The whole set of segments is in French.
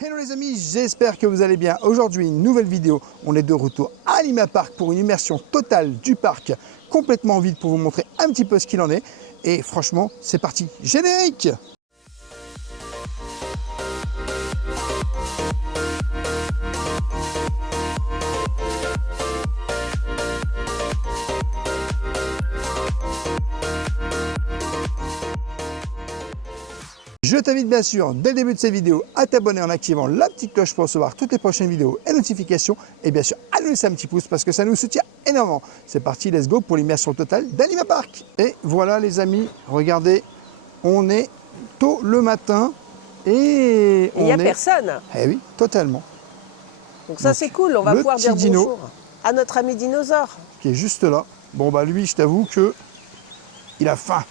Hello les amis, j'espère que vous allez bien. Aujourd'hui, une nouvelle vidéo. On est de retour à Anima Park pour une immersion totale du parc, complètement vide pour vous montrer un petit peu ce qu'il en est. Et franchement, c'est parti. Générique! Je t'invite bien sûr, dès le début de cette vidéo, à t'abonner en activant la petite cloche pour recevoir toutes les prochaines vidéos et notifications. Et bien sûr, à nous laisser un petit pouce parce que ça nous soutient énormément. C'est parti, let's go pour l'immersion totale d'Anima Park. Et voilà les amis, regardez, on est tôt le matin et il n'y a personne. Eh oui, totalement. Donc ça c'est cool, on va pouvoir dire bonjour à notre ami dinosaure. Qui est juste là. Bon bah lui, je t'avoue que il a faim.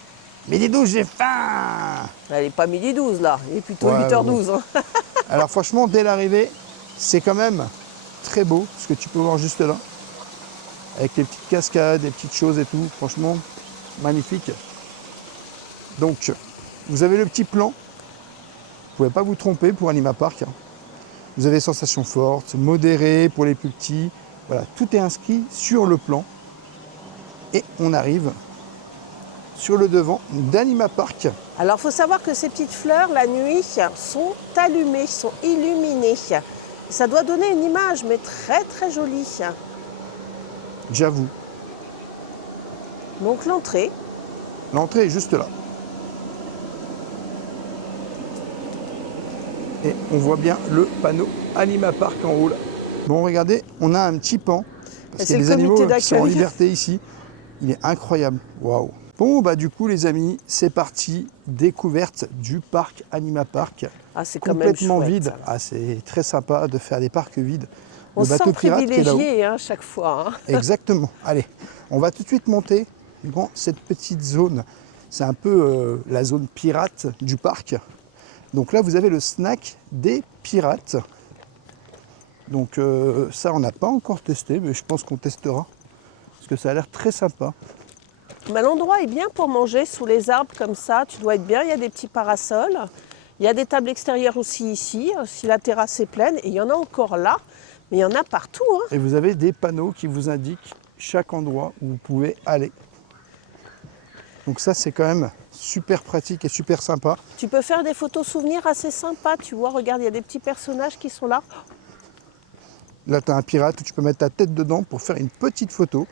Midi 12, j'ai faim! Elle n'est pas midi 12 là, il est plutôt 8h12. Hein. Alors franchement, dès l'arrivée, c'est quand même très beau, ce que tu peux voir juste là. Avec les petites cascades, les petites choses et tout, franchement, magnifique. Donc, vous avez le petit plan. Vous ne pouvez pas vous tromper pour Anima Park. Vous avez sensations fortes, modérées pour les plus petits. Voilà, tout est inscrit sur le plan. Et on arrive sur le devant d'Anima Park. Alors il faut savoir que ces petites fleurs, la nuit, sont allumées, sont illuminées. Ça doit donner une image, mais très très jolie. J'avoue. Donc l'entrée. L'entrée est juste là. Et on voit bien le panneau Anima Park en haut là. Bon, regardez, on a un petit pan. Parce qu'il y a des animaux qui sont en liberté ici. Il est incroyable. Waouh! Bon, bah du coup, les amis, c'est parti. Découverte du parc Anima Park. Ah, c'est quand complètement même chouette, vide. Ah, c'est très sympa de faire des parcs vides. On se sent privilégié hein, chaque fois. Hein. Exactement. Allez, on va tout de suite monter dans cette petite zone. C'est un peu la zone pirate du parc. Donc là, vous avez le snack des pirates. Donc ça, on n'a pas encore testé, mais je pense qu'on testera. Parce que ça a l'air très sympa. Mais l'endroit est bien pour manger sous les arbres comme ça, tu dois être bien, il y a des petits parasols, il y a des tables extérieures aussi ici, si la terrasse est pleine, et il y en a encore là, mais il y en a partout. Hein. Et vous avez des panneaux qui vous indiquent chaque endroit où vous pouvez aller. Donc ça c'est quand même super pratique et super sympa. Tu peux faire des photos souvenirs assez sympas, tu vois, regarde, il y a des petits personnages qui sont là. Là tu as un pirate où tu peux mettre ta tête dedans pour faire une petite photo.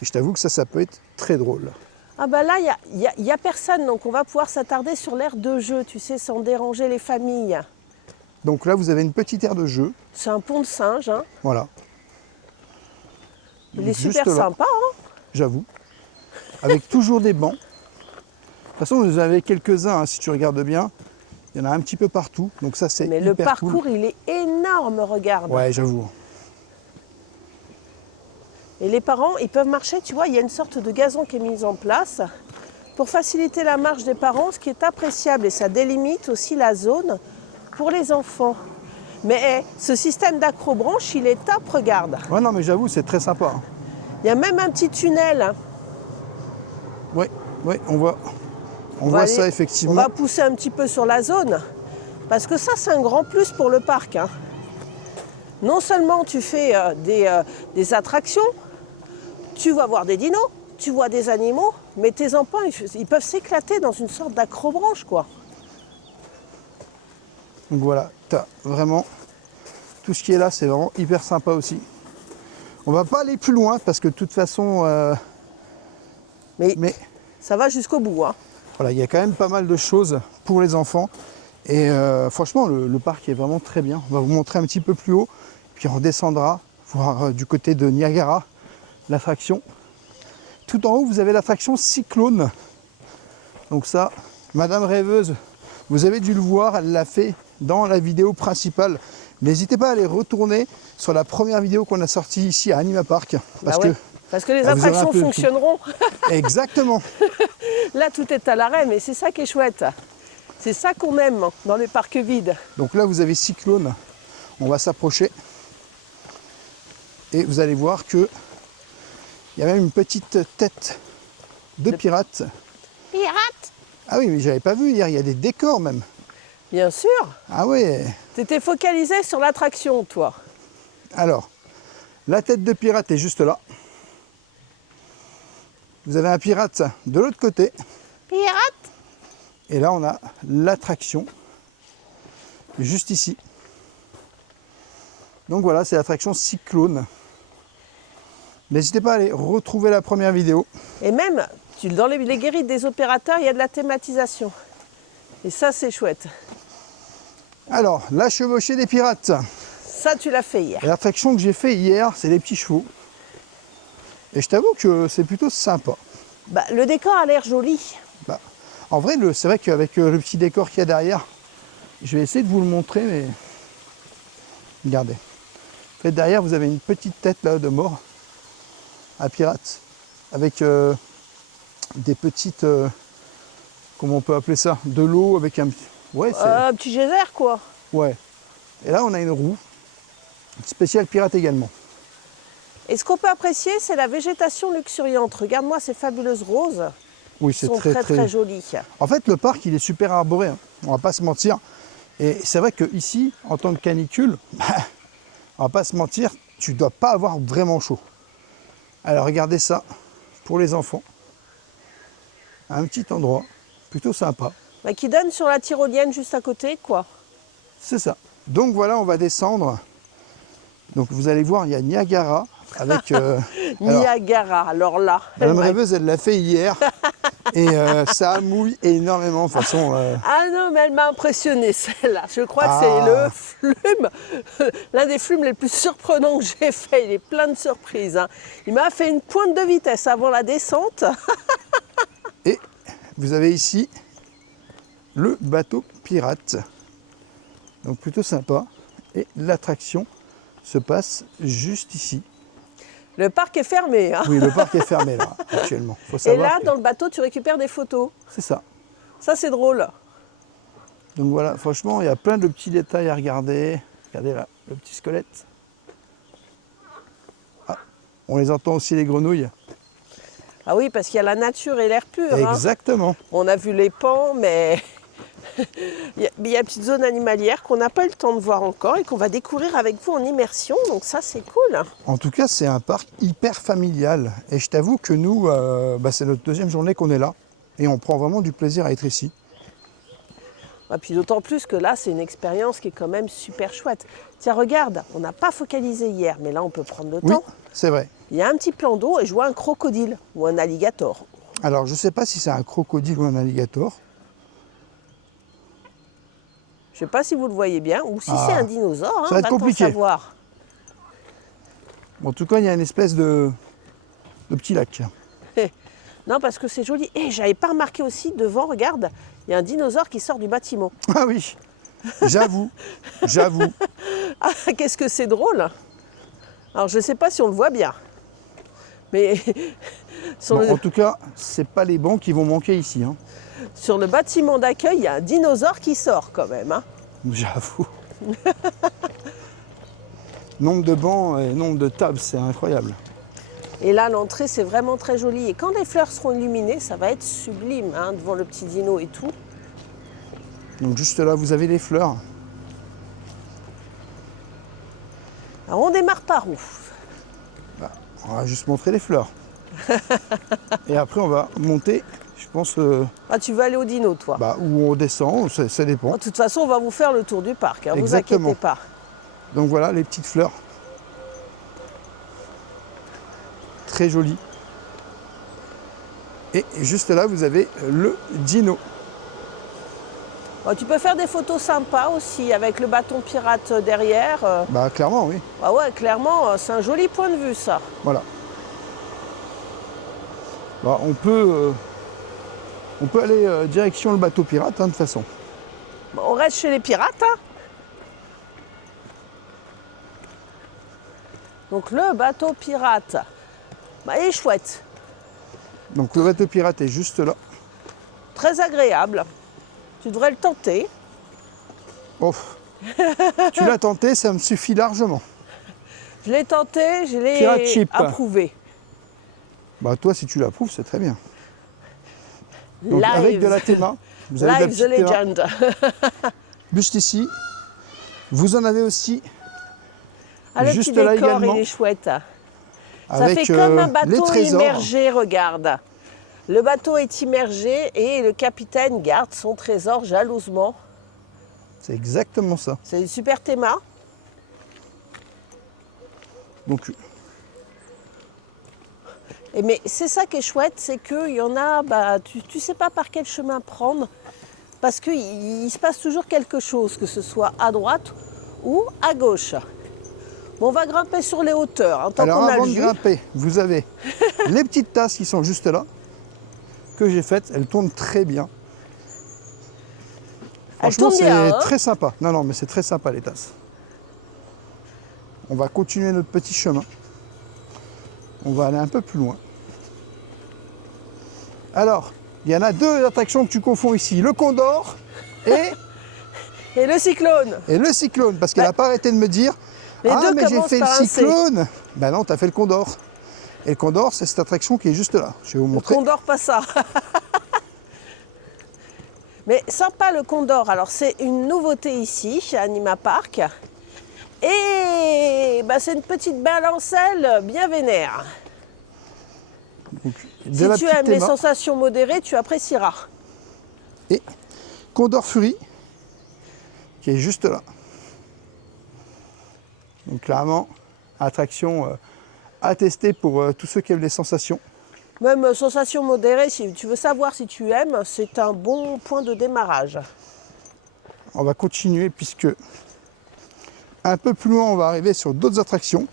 Et je t'avoue que ça peut être très drôle. Ah bah là, il y a personne, donc on va pouvoir s'attarder sur l'aire de jeu, tu sais, sans déranger les familles. Donc là, vous avez une petite aire de jeu. C'est un pont de singe. Hein. Voilà. Il est super sympa. Hein. J'avoue. Avec toujours des bancs. De toute façon, vous en avez quelques-uns, hein, si tu regardes bien. Il y en a un petit peu partout. Donc ça, c'est hyper cool. Mais le parcours, il est énorme, regarde. Ouais, j'avoue. Et les parents, ils peuvent marcher, tu vois, il y a une sorte de gazon qui est mis en place pour faciliter la marche des parents, ce qui est appréciable. Et ça délimite aussi la zone pour les enfants. Mais ce système d'accrobranche, il est top, regarde. Ouais, non, mais j'avoue, c'est très sympa. Il y a même un petit tunnel. Oui, on voit ça effectivement. On va pousser un petit peu sur la zone, parce que ça, c'est un grand plus pour le parc. Hein. Non seulement tu fais des attractions, tu vas voir des dinos, tu vois des animaux, mais tes enfants, ils peuvent s'éclater dans une sorte d'accrobranche, quoi. Donc voilà, tu as vraiment tout ce qui est là, c'est vraiment hyper sympa aussi. On va pas aller plus loin parce que de toute façon... Mais ça va jusqu'au bout. Hein. Voilà, il y a quand même pas mal de choses pour les enfants. Et franchement, le parc est vraiment très bien. On va vous montrer un petit peu plus haut, puis on redescendra, voir du côté de Niagara, l'attraction. Tout en haut, vous avez l'attraction Cyclone. Donc ça, Madame Rêveuse, vous avez dû le voir, elle l'a fait dans la vidéo principale. N'hésitez pas à aller retourner sur la première vidéo qu'on a sortie ici à Anima Park. Parce que les attractions fonctionneront. Exactement. Là, tout est à l'arrêt, mais c'est ça qui est chouette. C'est ça qu'on aime dans les parcs vides. Donc là, vous avez Cyclone. On va s'approcher. Et vous allez voir que il y a même une petite tête de pirate. Pirate? Ah oui, mais j'avais pas vu hier, il y a des décors même. Bien sûr. Ah ouais. Tu étais focalisé sur l'attraction, toi. Alors, la tête de pirate est juste là. Vous avez un pirate de l'autre côté. Pirate. Et là, on a l'attraction juste ici. Donc voilà, c'est l'attraction Cyclone. N'hésitez pas à aller retrouver la première vidéo. Et même, dans les guérites des opérateurs, il y a de la thématisation. Et ça, c'est chouette. Alors, la chevauchée des pirates. Ça, tu l'as fait hier. L'attraction que j'ai fait hier, c'est les petits chevaux. Et je t'avoue que c'est plutôt sympa. Bah, le décor a l'air joli. Bah, en vrai, c'est vrai qu'avec le petit décor qu'il y a derrière, je vais essayer de vous le montrer, mais regardez. En fait, derrière, vous avez une petite tête là de mort à pirate, avec des petites, comment on peut appeler ça, de l'eau avec un, ouais, Un petit geyser, quoi. ouais. Et là, on a une roue spéciale pirate également. Et ce qu'on peut apprécier, c'est la végétation luxuriante. Regarde-moi ces fabuleuses roses. Oui, Qui c'est sont très jolies. En fait, le parc, il est super arboré, hein. On va pas se mentir. Et c'est vrai que ici, en tant que canicule, on va pas se mentir, tu dois pas avoir vraiment chaud. Alors regardez ça, pour les enfants, un petit endroit plutôt sympa. Bah, qui donne sur la tyrolienne juste à côté, quoi. C'est ça. Donc voilà, on va descendre. Donc vous allez voir, il y a Niagara avec... Niagara, alors là. Madame Rêveuse, elle l'a fait hier. Et ça mouille énormément, de toute façon. Ah non, mais elle m'a impressionné celle-là. Je crois que Ah. c'est le flume, l'un des flumes les plus surprenants que j'ai fait. Il est plein de surprises, hein. Il m'a fait une pointe de vitesse avant la descente. Et vous avez ici le bateau pirate. Donc plutôt sympa. Et l'attraction se passe juste ici. Le parc est fermé, hein. Oui, le parc est fermé là, actuellement. Faut Et savoir là, que dans le bateau, tu récupères des photos. c'est ça. Ça, c'est drôle. Donc voilà, franchement, il y a plein de petits détails à regarder. Regardez là, le petit squelette. Ah, on les entend aussi, les grenouilles. Ah oui, parce qu'il y a la nature et l'air pur, hein. Exactement. On a vu les pans, mais il y a une petite zone animalière qu'on n'a pas eu le temps de voir encore et qu'on va découvrir avec vous en immersion. Donc ça, c'est cool. En tout cas, c'est un parc hyper familial. Et je t'avoue que nous, c'est notre deuxième journée qu'on est là. Et on prend vraiment du plaisir à être ici. Et puis d'autant plus que là, c'est une expérience qui est quand même super chouette. Tiens, regarde, on n'a pas focalisé hier, mais là, on peut prendre le Oui, temps. c'est vrai. Il y a un petit plan d'eau et je vois un crocodile ou un alligator. Alors, je ne sais pas si c'est un crocodile ou un alligator. Je ne sais pas si vous le voyez bien ou si Ah, c'est un dinosaure. ça va être on va compliqué. t'en savoir. Bon, en tout cas, il y a une espèce de petit lac. Non, parce que c'est joli. Et j'avais pas remarqué aussi, devant, regarde, il y a un dinosaure qui sort du bâtiment. Ah oui, j'avoue, j'avoue. Ah, qu'est-ce que c'est drôle. Alors, je ne sais pas si on le voit bien. Mais sur, Bon, en tout cas, c'est pas les bancs qui vont manquer ici, hein. sur le bâtiment d'accueil, il y a un dinosaure qui sort quand même, hein. J'avoue. Nombre de bancs et nombre de tables, c'est incroyable. Et là, l'entrée, c'est vraiment très joli. Et quand les fleurs seront illuminées, ça va être sublime, hein, devant le petit dino et tout. Donc juste là, vous avez les fleurs. Alors, on démarre par où? On va juste montrer les fleurs. Et après, on va monter, je pense, Ah, tu veux aller au dino, toi? où on descend, ça dépend. De toute façon, on va vous faire le tour du parc, hein, vous Exactement. inquiétez pas. Donc voilà, les petites fleurs. Très jolies. Et juste là, vous avez le dino. Oh, tu peux faire des photos sympas aussi, avec le bâton pirate derrière. Clairement, oui. Ah ouais, clairement, c'est un joli point de vue, ça. Voilà. On peut aller direction le bateau pirate, hein, de toute façon. Bon, on reste chez les pirates, hein. Donc le bateau pirate, il est chouette, Donc le bateau pirate est juste là. très agréable. Tu devrais le tenter. Oh. Tu l'as tenté, ça me suffit largement. Je l'ai tenté, je Pirate l'ai ship. approuvé. Toi, si tu l'approuves, c'est très bien. Donc, Live, avec de la théma. Vous avez de la live the petite théma. legend. Juste ici. Vous en avez aussi Ah, le juste petit là décor, également. il est chouette. Ça Avec fait comme un les bateau trésors. immergé, regarde. Le bateau est immergé et le capitaine garde son trésor jalousement. C'est exactement ça. C'est une super théma. Donc, Mais c'est ça qui est chouette, c'est qu'il y en a, bah, tu ne sais pas par quel chemin prendre, parce qu'il se passe toujours quelque chose, que ce soit à droite ou à gauche. Bon, on va grimper sur les hauteurs, hein, tant alors qu'on a avant le de jus. grimper, vous avez les petites tasses qui sont juste là, que j'ai faites. Elles tournent très bien. Elle Franchement, tourne bien, c'est hein. très sympa. Non, non, mais c'est très sympa les tasses. On va continuer notre petit chemin. On va aller un peu plus loin. Alors, il y en a deux attractions que tu confonds ici. Le Condor et, Et le cyclone. et le Cyclone. Parce qu'elle n'a pas arrêté de me dire « Les Ah, deux mais j'ai commencent fait le par un C. Cyclone !» Ben non, tu as fait le Condor. Et le Condor, c'est cette attraction qui est juste là. Je vais vous Le montrer. Condor, pas ça. Mais sympa le Condor. Alors, c'est une nouveauté ici, chez Anima Park. Et bah, c'est une petite balancelle bien vénère. Donc, de Si la tu petite aimes les Théma. sensations modérées, tu apprécieras. Et Condor Fury, qui est juste là. Donc clairement, attraction à tester pour tous ceux qui aiment les sensations. Même sensation modérée, si tu veux savoir si tu aimes, c'est un bon point de démarrage. On va continuer puisque un peu plus loin, on va arriver sur d'autres attractions.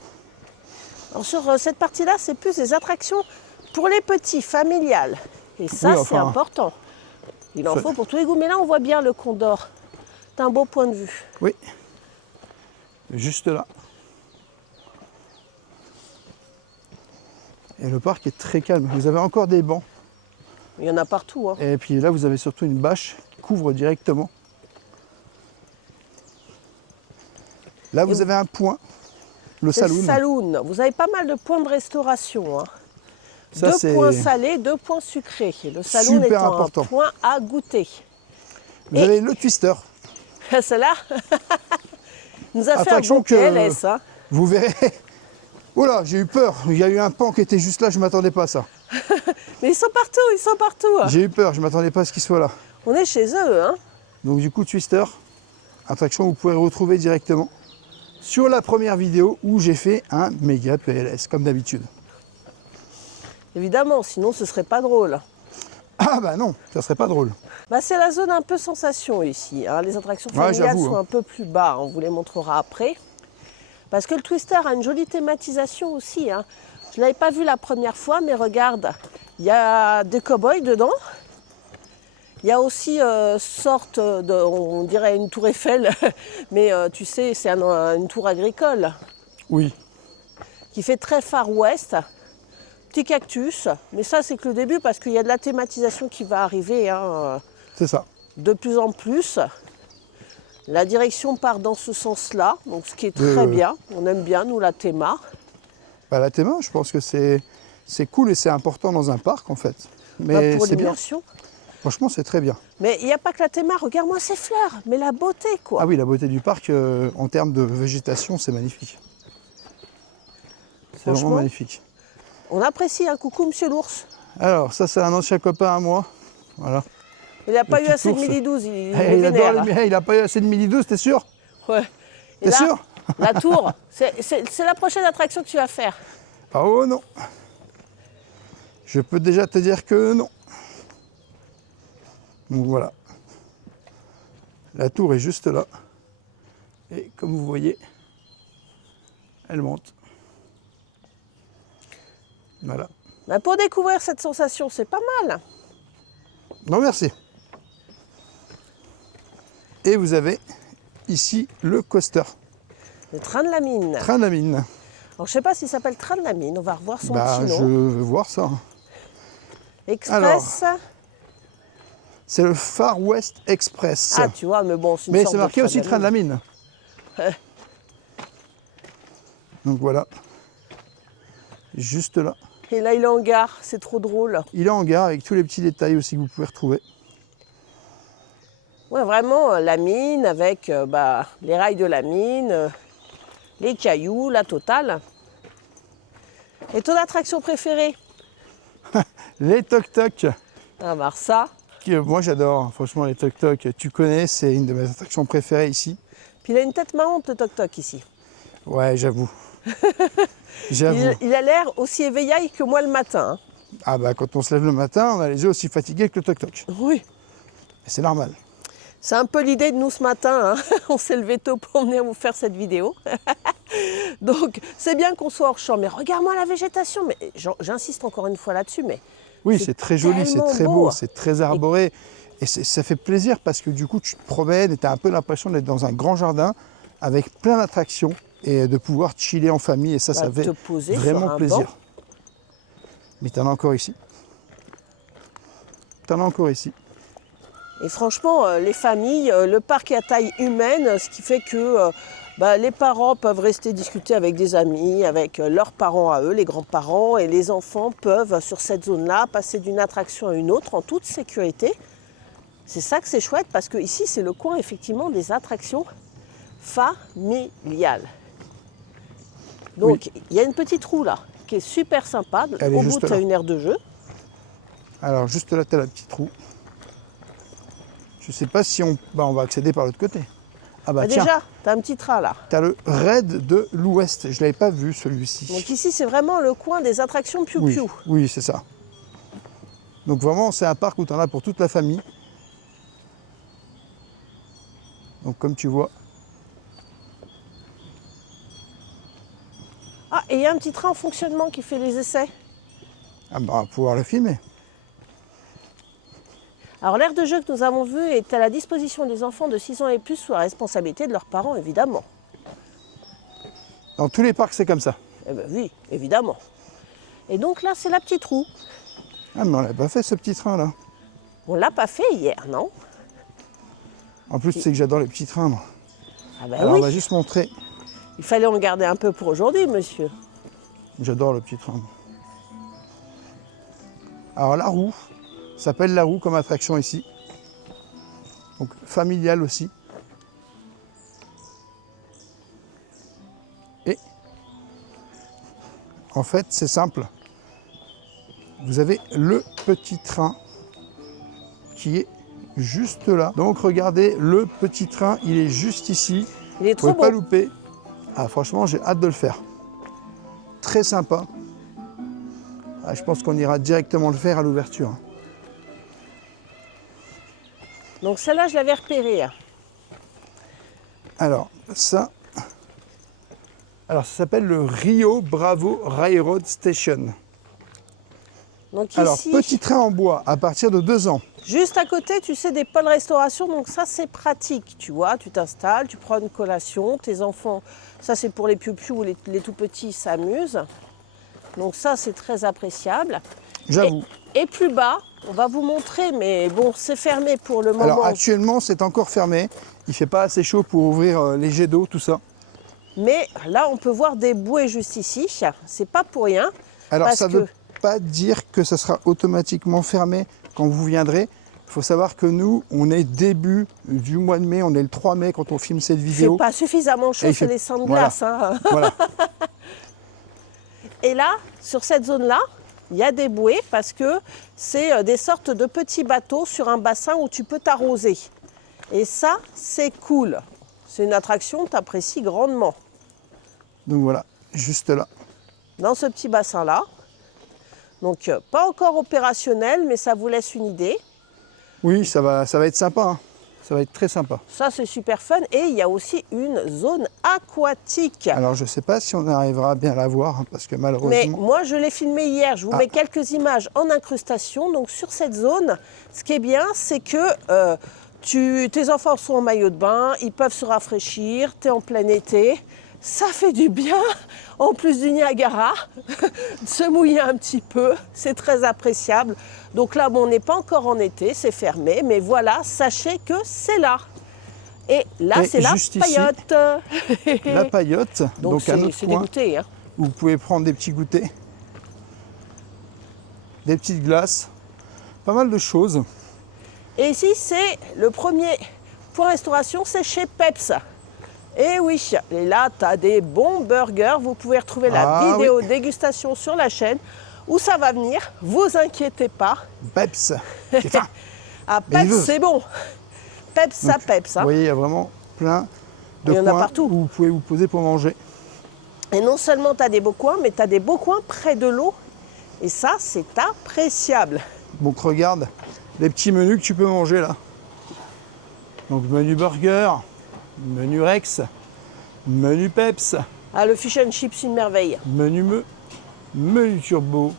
Alors sur cette partie-là, c'est plus des attractions pour les petits, familiales. Et ça, Oui, c'est enfin, important. Il en ça- faut pour tous les goûts. Mais là, on voit bien le Condor. C'est un beau point de vue. Oui, juste là. Et le parc est très calme. Vous avez encore des bancs. Il y en a partout, hein. Et puis là, vous avez surtout une bâche qui couvre directement. Là, vous avez un point, le C'est le saloon. saloon. Vous avez pas mal de points de restauration, hein. Ça, 2 c'est points salés, 2 points sucrés. Et le saloon super étant important. un point à goûter. Vous avez le Twister. Celle-là nous a fait un Attraction bon PLS, hein. vous verrez. Oula, j'ai eu peur. Il y a eu un pan qui était juste là, je ne m'attendais pas à ça. Mais ils sont partout, ils sont partout. J'ai eu peur, je ne m'attendais pas à ce qu'il soit là. On est chez eux, hein. Donc du coup, Twister, attraction que vous pouvez retrouver directement sur la première vidéo où j'ai fait un méga PLS, comme d'habitude. Évidemment, sinon ce serait pas drôle. Ah bah non, ça serait pas drôle. Bah, c'est la zone un peu sensation ici, hein. Les attractions Ouais, familiales j'avoue, sont hein. un peu plus bas, on vous les montrera après. Parce que le Twister a une jolie thématisation aussi, hein. Je ne l'avais pas vu la première fois, mais regarde, il y a des cow-boys dedans. Il y a aussi sorte de, on dirait une tour Eiffel, mais tu sais, c'est une tour agricole Oui, qui fait très Far West. Petit cactus, mais ça c'est que le début parce qu'il y a de la thématisation qui va arriver, hein, c'est ça. de plus en plus. La direction part dans ce sens-là, donc ce qui est très bien. On aime bien, nous, la théma. Bah, la théma, je pense que c'est cool et c'est important dans un parc en fait. Bah, Mais pour c'est bien. l'immersion. Franchement, c'est très bien. Mais il n'y a pas que la théma, regarde-moi ces fleurs, mais la beauté quoi. Ah oui, la beauté du parc, en termes de végétation, c'est magnifique. C'est vraiment Franchement. magnifique. On apprécie, un coucou monsieur l'ours. Alors, ça, c'est un ancien copain à moi. Voilà. Il n'a pas eu petit assez de ours. midi 12, il Eh, est il adore vénère. il a pas eu assez de mini 12, t'es sûr? Ouais. Et T'es là, sûr? la tour, c'est la prochaine attraction que tu vas faire. Ah oh non. Je peux déjà te dire que non. Donc voilà. La tour est juste là. Et comme vous voyez, elle monte. Voilà. Bah, pour découvrir cette sensation, c'est pas mal. Non, merci. Et vous avez ici le coaster. Le train de la mine. Train de la mine. Alors, je sais pas s'il s'appelle train de la mine, on va revoir son Bah, petit je nom. veux voir ça. Express. C'est le Far West Express. Ah, tu vois, mais bon, c'est une Mais sorte c'est marqué de aussi train de la mine. Ouais. Donc voilà. Juste là. Et là, il est en gare, c'est trop drôle. Il est en gare avec tous les petits détails aussi que vous pouvez retrouver. Ouais, vraiment la mine avec les rails de la mine, les cailloux, la totale. Et ton attraction préférée? Les toc-toc. Ah bah ça. Moi j'adore, franchement les toc-toc. Tu connais, c'est une de mes attractions préférées ici. Puis il a une tête marrante le toc-toc ici. Ouais, j'avoue. J'avoue. Il a l'air aussi éveillé que moi le matin. Hein. Ah bah quand on se lève le matin, on a les yeux aussi fatigués que le toc-toc. Oui. Et c'est normal. C'est un peu l'idée de nous ce matin. Hein. On s'est levé tôt pour venir vous faire cette vidéo. Donc c'est bien qu'on soit hors champ. Mais regarde-moi la végétation. Mais j'insiste encore une fois là-dessus. Mais oui, c'est très joli, c'est très beau, c'est très arboré. Et ça fait plaisir parce que du coup, tu te promènes et tu as un peu l'impression d'être dans un grand jardin avec plein d'attractions et de pouvoir chiller en famille. Et ça fait vraiment plaisir. Banc. Mais tu en as encore ici. Tu en as encore ici. Et franchement, les familles, le parc est à taille humaine, ce qui fait que les parents peuvent rester discuter avec des amis, avec leurs parents à eux, les grands-parents, et les enfants peuvent, sur cette zone-là, passer d'une attraction à une autre en toute sécurité. C'est ça que c'est chouette, parce que ici, c'est le coin, effectivement, des attractions familiales. Donc, il y a une petite roue, là, qui est super sympa. Au bout, tu as une aire de jeu. Alors, juste là, tu as la petite roue. Je ne sais pas si on va accéder par l'autre côté. Ah bah tiens. Déjà, tu as un petit train là. Tu as le Raid de l'Ouest. Je ne l'avais pas vu celui-ci. Donc ici, c'est vraiment le coin des attractions piou-piou. Oui, c'est ça. Donc vraiment, c'est un parc où tu en as pour toute la famille. Donc comme tu vois. Ah, et il y a un petit train en fonctionnement qui fait les essais. Ah bah, on va pouvoir le filmer. Alors l'aire de jeu que nous avons vue est à la disposition des enfants de 6 ans et plus sous la responsabilité de leurs parents, évidemment. Dans tous les parcs, c'est comme ça. Eh bien oui, évidemment. Et donc là, c'est la petite roue. Ah mais on l'a pas fait ce petit train là. On l'a pas fait hier, non? En plus, tu sais que j'adore les petits trains, moi. Ah ben Alors oui. on va juste montrer. Il fallait en le garder un peu pour aujourd'hui, monsieur. J'adore le petit train. Alors la roue, s'appelle la roue comme attraction ici. Donc familiale aussi. Et en fait, c'est simple. Vous avez le petit train qui est juste là. Donc regardez, le petit train, il est juste ici. Il est Vous trop ne pouvez pas beau. louper. Ah, franchement, j'ai hâte de le faire. Très sympa. Ah, je pense qu'on ira directement le faire à l'ouverture. Donc celle-là, je l'avais repérée. Alors, ça s'appelle le Rio Bravo Railroad Station. Donc ici, Alors, petit train en bois à partir de 2 ans. juste à côté, tu sais, des pôles restauration, donc ça c'est pratique, tu vois, tu t'installes, tu prends une collation, tes enfants, ça c'est pour les piou-piou, les tout petits s'amusent. Donc ça c'est très appréciable. J'avoue. Et plus bas, on va vous montrer, mais bon, c'est fermé pour le moment. Alors actuellement, c'est encore fermé. Il ne fait pas assez chaud pour ouvrir les jets d'eau, tout ça. Mais là, on peut voir des bouées juste ici, c'est pas pour rien. Alors parce ça ne veut pas dire que ça sera automatiquement fermé quand vous viendrez. Il faut savoir que nous, on est début du mois de mai, on est le 3 mai quand on filme cette vidéo. C'est pas suffisamment chaud, c'est les seins de glace. Hein. Voilà. Et là, sur cette zone-là, il y a des bouées parce que c'est des sortes de petits bateaux sur un bassin où tu peux t'arroser. Et ça, c'est cool. C'est une attraction que tu apprécies grandement. Donc voilà, juste là. Dans ce petit bassin-là. Donc, pas encore opérationnel, mais ça vous laisse une idée. Oui, ça va être sympa. Hein. Ça va être très sympa. Ça, c'est super fun. Et il y a aussi une zone aquatique. Alors, je ne sais pas si on arrivera à bien la voir, hein, parce que malheureusement... Mais moi, je l'ai filmé hier. Je vous mets quelques images en incrustation. Donc, sur cette zone, ce qui est bien, c'est que tes enfants sont en maillot de bain, ils peuvent se rafraîchir, tu es en plein été. Ça fait du bien, en plus du Niagara, de se mouiller un petit peu, c'est très appréciable. Donc là, bon, on n'est pas encore en été, c'est fermé, mais voilà, sachez que c'est là. Et là, c'est la paillote. La paillote, donc un autre c'est coin des goûters, hein. où vous pouvez prendre des petits goûters, des petites glaces, pas mal de choses. Et ici, c'est le premier Point Restauration, c'est chez Peps. Et oui, et là, tu as des bons burgers. Vous pouvez retrouver la vidéo dégustation sur la chaîne où ça va venir. Vous inquiétez pas. Peps, j'ai faim. Ah, Peps, c'est bon. Peps, ça Peps. Hein. Vous voyez, il y a vraiment plein de Il y en a coins partout. où vous pouvez vous poser pour manger. Et non seulement tu as des beaux coins, mais tu as des beaux coins près de l'eau. Et ça, c'est appréciable. Donc regarde les petits menus que tu peux manger là. Donc menu burger, menu Rex, menu Peps, Ah, le fish and chips, une merveille. menu turbo,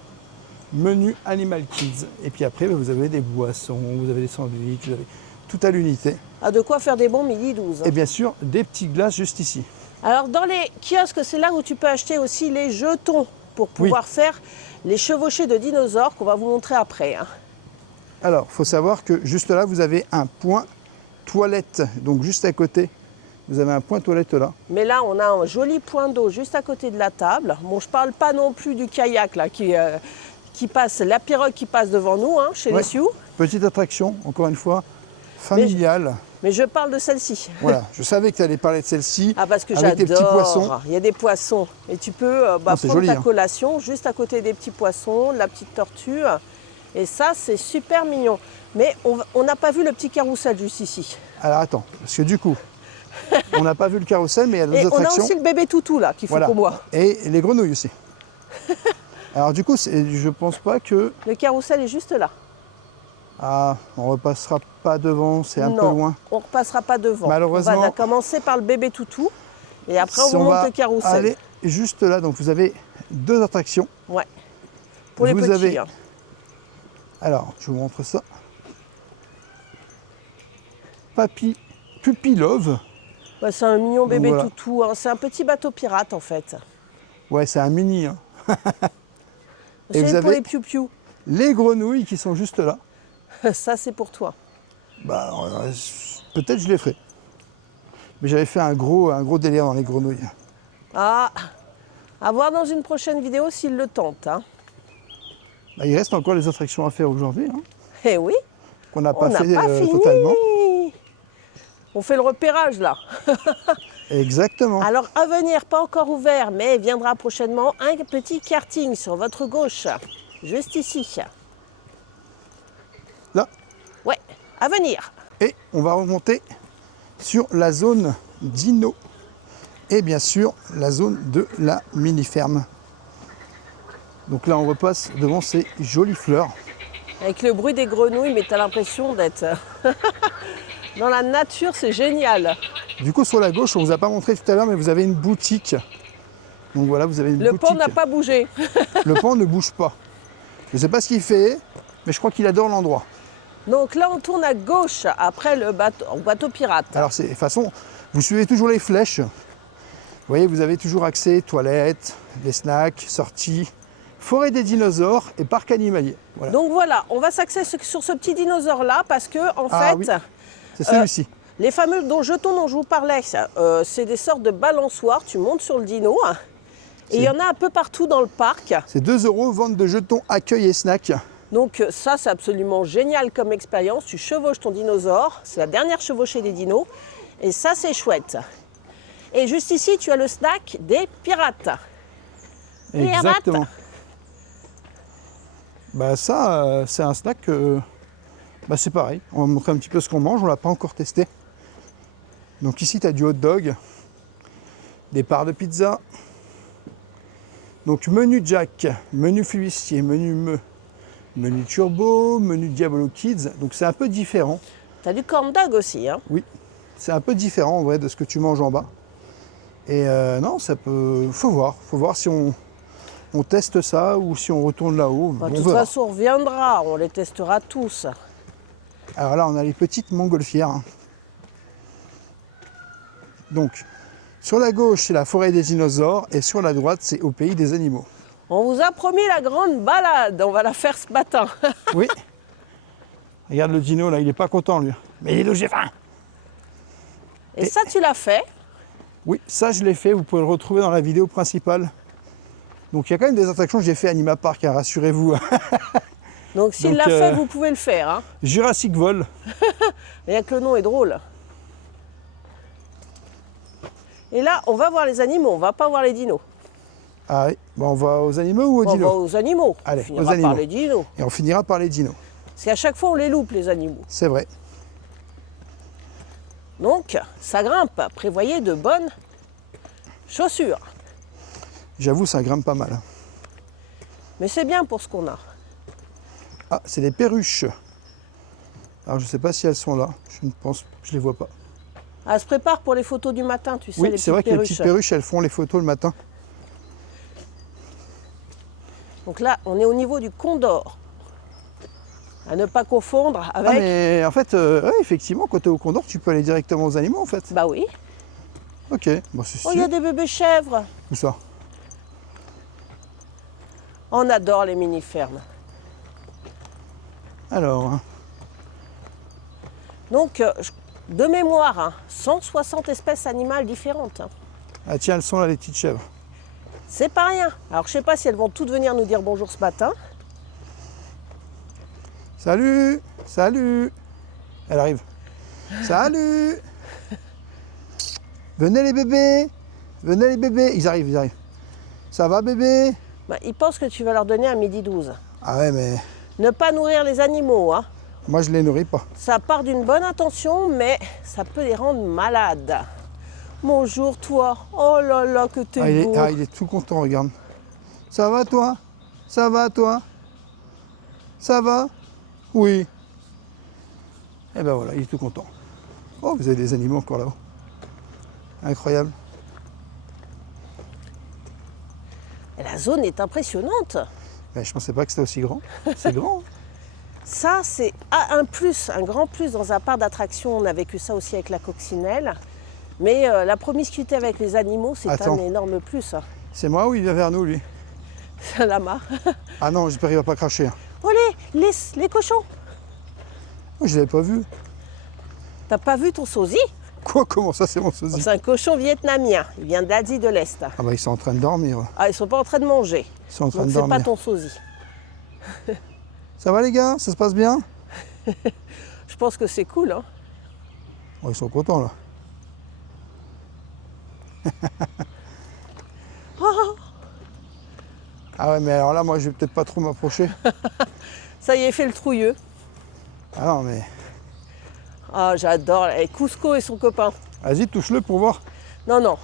menu Animal Kids. Et puis après, vous avez des boissons, vous avez des sandwichs, vous avez tout à l'unité. Ah, de quoi faire des bons midi 12. Et bien sûr, des petites glaces juste ici. Alors, dans les kiosques, c'est là où tu peux acheter aussi les jetons pour pouvoir faire les chevauchés de dinosaures qu'on va vous montrer après. Hein. Alors, il faut savoir que juste là, vous avez un point toilette. Donc juste à côté, vous avez un point toilette là. Mais là, on a un joli point d'eau juste à côté de la table. Bon, je parle pas non plus du kayak là qui passe, la pirogue qui passe devant nous, hein, chez les Sioux. Petite attraction, encore une fois, familiale. Mais je parle de celle-ci. Voilà, je savais que tu allais parler de celle-ci. Ah, parce que avec des petits poissons. j'adore. Il y a des poissons. Et tu peux prendre joli, ta collation juste à côté des petits poissons, de la petite tortue. Et ça, c'est super mignon. Mais on n'a pas vu le petit carrousel juste ici. Alors attends, parce que du coup, on n'a pas vu le carrousel, mais il y a d'autres Et on a attractions. aussi le bébé toutou là, qu'il faut qu'on voit. Et les grenouilles aussi. Alors du coup, je pense pas que... Le carrousel est juste là. Ah, on repassera pas devant, c'est un peu loin. On ne repassera pas devant. Malheureusement. On va commencer par le bébé toutou. Et après, on Si vous montre va le carrousel. aller juste là, donc vous avez deux attractions. Ouais. Pour les Vous petits. avez- hein. Alors, je vous montre ça. Puppy Love. Ouais, c'est un mignon bébé voilà. toutou. Hein. C'est un petit bateau pirate en fait. Ouais, c'est un mini. Hein. Et vous C'est pour avez les piou-piou. les grenouilles qui sont juste là. Ça, c'est pour toi. Bah, peut-être je les ferai. Mais j'avais fait un gros délire dans les grenouilles. Ah, à voir dans une prochaine vidéo s'il le tente. Hein. Bah, il reste encore les attractions à faire aujourd'hui, hein, Eh oui, qu'on n'a on pas n'a fait pas fini. totalement. On fait le repérage là. Exactement. Alors à venir, pas encore ouvert, mais viendra prochainement un petit karting sur votre gauche, juste ici. Là. Ouais, à venir. Et on va remonter sur la zone dino. Et bien sûr, la zone de la mini-ferme. Donc là, on repasse devant ces jolies fleurs. Avec le bruit des grenouilles, mais tu as l'impression d'être dans la nature, c'est génial. Du coup, sur la gauche, on ne vous a pas montré tout à l'heure, mais vous avez une boutique. Donc voilà, vous avez une Le boutique. pont n'a pas bougé. Le pont ne bouge pas. Je ne sais pas ce qu'il fait, mais je crois qu'il adore l'endroit. Donc là, on tourne à gauche, après le bateau pirate. Alors, de toute façon, vous suivez toujours les flèches. Vous voyez, vous avez toujours accès, toilettes, des snacks, sorties, forêt des dinosaures et parc animalier. Voilà. Donc voilà, on va s'axer sur ce petit dinosaure-là, parce que en fait, oui, c'est celui-ci. les fameux jetons dont je vous parlais, c'est des sortes de balançoires. Tu montes sur le dino. Et il y en a un peu partout dans le parc. C'est 2 €, vente de jetons, accueil et snack. Donc ça, c'est absolument génial comme expérience. Tu chevauches ton dinosaure. C'est la dernière chevauchée des dinos. Et ça, c'est chouette. Et juste ici, tu as le snack des pirates. Exactement. Bah ça, c'est un snack, bah c'est pareil. On va montrer un petit peu ce qu'on mange, on ne l'a pas encore testé. Donc ici, tu as du hot dog, des parts de pizza. Donc menu Jack, menu Fluissier, menu Meux, menu Turbo, menu Diabolo Kids. Donc c'est un peu différent. Tu as du corn dog aussi. Hein. Oui, c'est un peu différent en vrai de ce que tu manges en bas. Et non, ça peut... Faut voir si on teste ça ou si on retourne là-haut. Bah, On de toute verra. façon, on reviendra, on les testera tous. Alors là, on a les petites montgolfières. Hein. Donc, sur la gauche, c'est la forêt des dinosaures et sur la droite, c'est au pays des animaux. On vous a promis la grande balade, on va la faire ce matin. Oui. Regarde le dino, là, il n'est pas content, lui. Mais il est j'ai faim. Et ça, tu l'as fait. Oui, ça, je l'ai fait. Vous pouvez le retrouver dans la vidéo principale. Donc, il y a quand même des attractions que j'ai fait à Anima Park, hein, rassurez-vous. Donc s'il Donc, l'a fait, vous pouvez le faire. Hein. Jurassic Vol. Rien que le nom est drôle. Et là, on va voir les animaux, on va pas voir les dinos. Ah oui, bon, on va aux animaux ou aux On va dinos? aux animaux. Allez, on finira aux animaux. par les dinos. Et on finira par les dinos. Parce qu'à chaque fois, on les loupe, les animaux. C'est vrai. Donc, ça grimpe. Prévoyez de bonnes chaussures. J'avoue, ça grimpe pas mal. Mais c'est bien pour ce qu'on a. Ah, c'est des perruches. Alors, je sais pas si elles sont là. Je ne pense, je les vois pas. Elle se prépare pour les photos du matin, tu sais, Oui, les c'est vrai petites que les petites perruches, elles font les photos le matin. Donc là, on est au niveau du Condor. À ne pas confondre Ah, avec... mais en fait, ouais, effectivement, quand tu es au Condor, tu peux aller directement aux animaux, en fait. Bah oui. Ok, bon, c'est Oh, il y a des bébés chèvres. Où ça? On adore les mini-fermes. Alors, hein. Donc, de mémoire, hein, 160 espèces animales différentes. Hein. Ah tiens, elles sont là, les petites chèvres. C'est pas rien. Alors, je sais pas si elles vont toutes venir nous dire bonjour ce matin. Salut, salut. Elle arrive. Salut. Venez les bébés. Venez les bébés. Ils arrivent, ils arrivent. Ça va bébé? Bah, ils pensent que tu vas leur donner à 12h. Ah ouais, mais Ne pas nourrir les animaux, hein. moi je les nourris pas. Ça part d'une bonne intention, mais ça peut les rendre malades. Bonjour toi. Oh là là, que t'es beau. Il est tout content, regarde. Ça va toi? Ça va toi? Ça va? Oui. Et ben voilà, il est tout content. Oh, vous avez des animaux encore là-haut. Incroyable. Et la zone est impressionnante. Ben, je pensais pas que c'était aussi grand. C'est grand. Hein. Ça, c'est un grand plus dans un parc d'attractions. On a vécu ça aussi avec la coccinelle. Mais la promiscuité avec les animaux, c'est un énorme plus. Hein. C'est moi ou il vient vers nous, lui? C'est un lama. Ah non, j'espère qu'il va pas cracher. Hein. Oh les cochons. Oh, je l'avais pas vu. T'as pas vu ton sosie? Quoi? Comment ça, c'est mon sosie? C'est un cochon vietnamien. Il vient d'Asie de l'Est. Ah bah ils sont en train de dormir. Ah, ils sont pas en train de manger. Ils sont en train Donc de c'est dormir. pas ton sosie. Ça va les gars? Ça se passe bien? Je pense que c'est cool. Hein. Oh, ils sont contents là. Ah ouais, mais alors là, moi, je vais peut-être pas trop m'approcher. Ça y est, fait le trouilleux. Ah non, mais Ah, j'adore. Et Cusco et son copain. vas-y, touche-le pour voir. Non, non.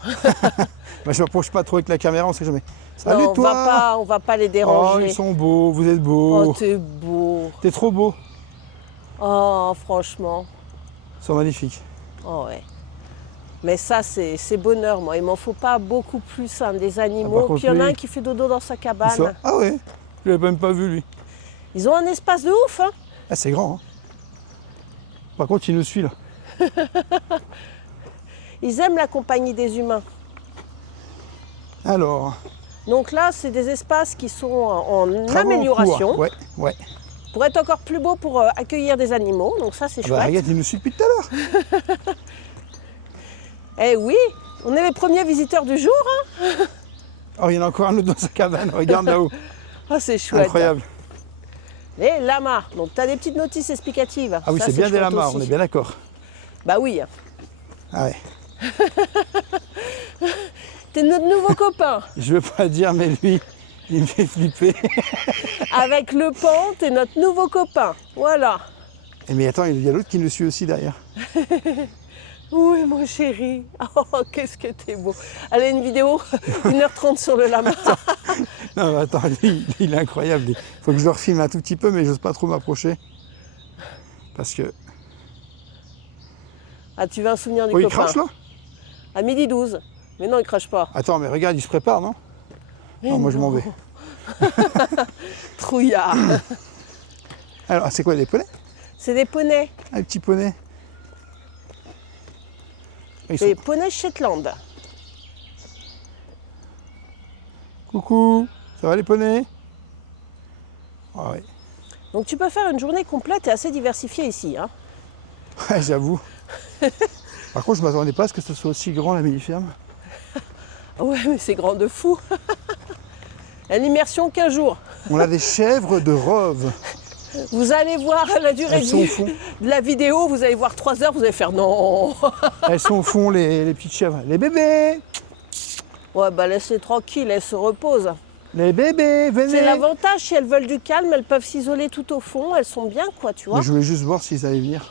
Bah, je m'approche pas trop avec la caméra, on sait jamais. Salut Non, toi! on va pas les Oh, déranger. ils sont beaux, vous êtes beaux. Oh, t'es beau. T'es trop beau. Oh, franchement. Ils sont magnifiques. Oh, ouais. Mais ça, c'est bonheur, moi. Il m'en faut pas beaucoup plus hein, des par animaux. contre, Puis il y en a lui- un qui fait dodo dans sa Ils cabane. sont- Ah ouais, je l'avais même pas vu lui. Ils ont un espace de ouf. Hein. Ah, c'est grand. Hein. Par contre, il nous suit là. Ils aiment la compagnie des humains. Alors, Donc là, c'est des espaces qui sont en travaux en amélioration. cours. Ouais, ouais. Pour être encore plus beau pour accueillir des animaux. Donc ça, c'est Ah bah, chouette. regarde, il nous suit depuis tout à l'heure. Eh oui, on est les premiers visiteurs du jour. Hein. Oh, il y en a encore un autre dans sa cabane. Regarde là-haut. Ah, c'est chouette. Incroyable. Les lamas. Donc tu as des petites notices explicatives. Ah oui, Ça, c'est bien des chouette lamas, aussi. on est bien d'accord. Bah oui. Ah ouais. T'es notre nouveau copain. Je veux pas dire, mais lui, il me fait flipper. Avec le pan, t'es notre nouveau copain. Voilà. Et mais attends, il y a l'autre qui nous suit aussi derrière. Oui, mon chéri. Oh, qu'est-ce que t'es beau. Allez, une vidéo, 1h30 sur le lama. Non, mais attends, lui, il est incroyable. Il faut que je le refilme un tout petit peu, mais j'ose pas trop m'approcher. Parce que. Ah, tu veux un souvenir du Oh, il copain. crache là? À 12h12. Mais non, il crache pas. Attends, mais regarde, il se prépare, non? Non, moi je m'en vais. Trouillard. Alors, c'est quoi, des poneys? C'est des poneys. Ah, les petits poneys. Ils sont- Des poneys Shetland. Coucou, ça va les poneys? Ah ouais. Donc tu peux faire une journée complète et assez diversifiée ici. Hein. Ouais, j'avoue. Par contre, je m'attendais pas à ce que ce soit aussi grand la mini-ferme. Ouais, mais c'est grand de fou. Une immersion 15 jours. On a des chèvres de Rove. Vous allez voir la durée Elles de sont au vie fond. de la vidéo, vous allez voir 3 heures, vous allez faire non. Elles sont au fond, les petites chèvres. Les bébés! Ouais, bah laissez tranquille, elles se reposent. Les bébés, venez! C'est l'avantage, si elles veulent du calme, elles peuvent s'isoler tout au fond, elles sont bien, quoi, tu vois. Mais je voulais juste voir s'ils allaient venir.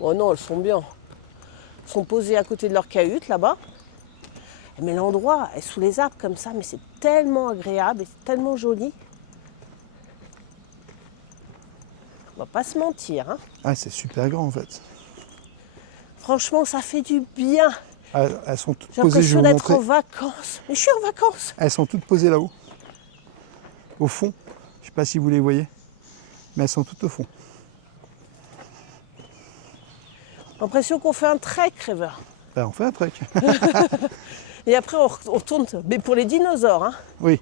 Oh non, elles sont bien. Elles sont posées à côté de leur cahute, là-bas. Mais l'endroit est sous les arbres comme ça, mais c'est tellement agréable et c'est tellement joli. On va pas se mentir, hein. Ah, c'est super grand en fait. Franchement, ça fait du bien. Ah, elles sont toutes J'ai posées, je vais l'impression vous d'être montrer. en vacances. Mais je suis en vacances. Elles sont toutes posées là-haut. Au fond. Je sais pas si vous les voyez. Mais elles sont toutes au fond. L'impression qu'on fait un trek, Rêver. Ben, on fait un trek. Et après, on retourne. Mais pour les dinosaures, hein. Oui.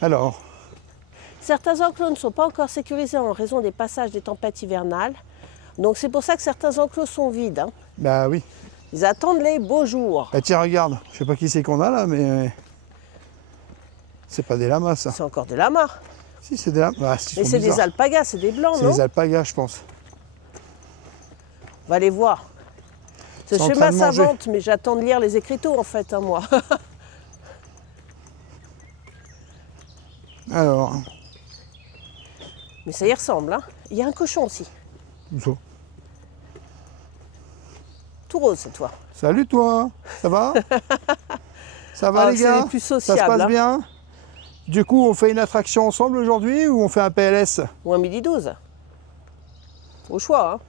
Alors, Certains enclos ne sont pas encore sécurisés en raison des passages des tempêtes hivernales. Donc c'est pour ça que certains enclos sont vides, hein. bah oui. Ils attendent les beaux jours. Bah tiens, regarde. Je sais pas qui c'est qu'on a là, mais c'est pas des lamas ça. C'est encore des lamas. Si, c'est des lamas. Ah, si, ils Mais sont c'est des bizarres. alpagas, c'est des blancs, C'est non? des alpagas, je pense. On va les voir. Ce Ils sont en schéma train de manger. savante, mais j'attends de lire les écriteaux en fait, hein, moi. Alors, Mais ça y ressemble, hein. Il y a un cochon aussi. ça. Tout rose cette fois. Salut toi, ça va? Ça va Ah, les c'est gars? les plus Ça se sociables, passe hein. bien? Du coup, on fait une attraction ensemble aujourd'hui ou on fait un PLS? Ou un midi 12. Au choix, hein.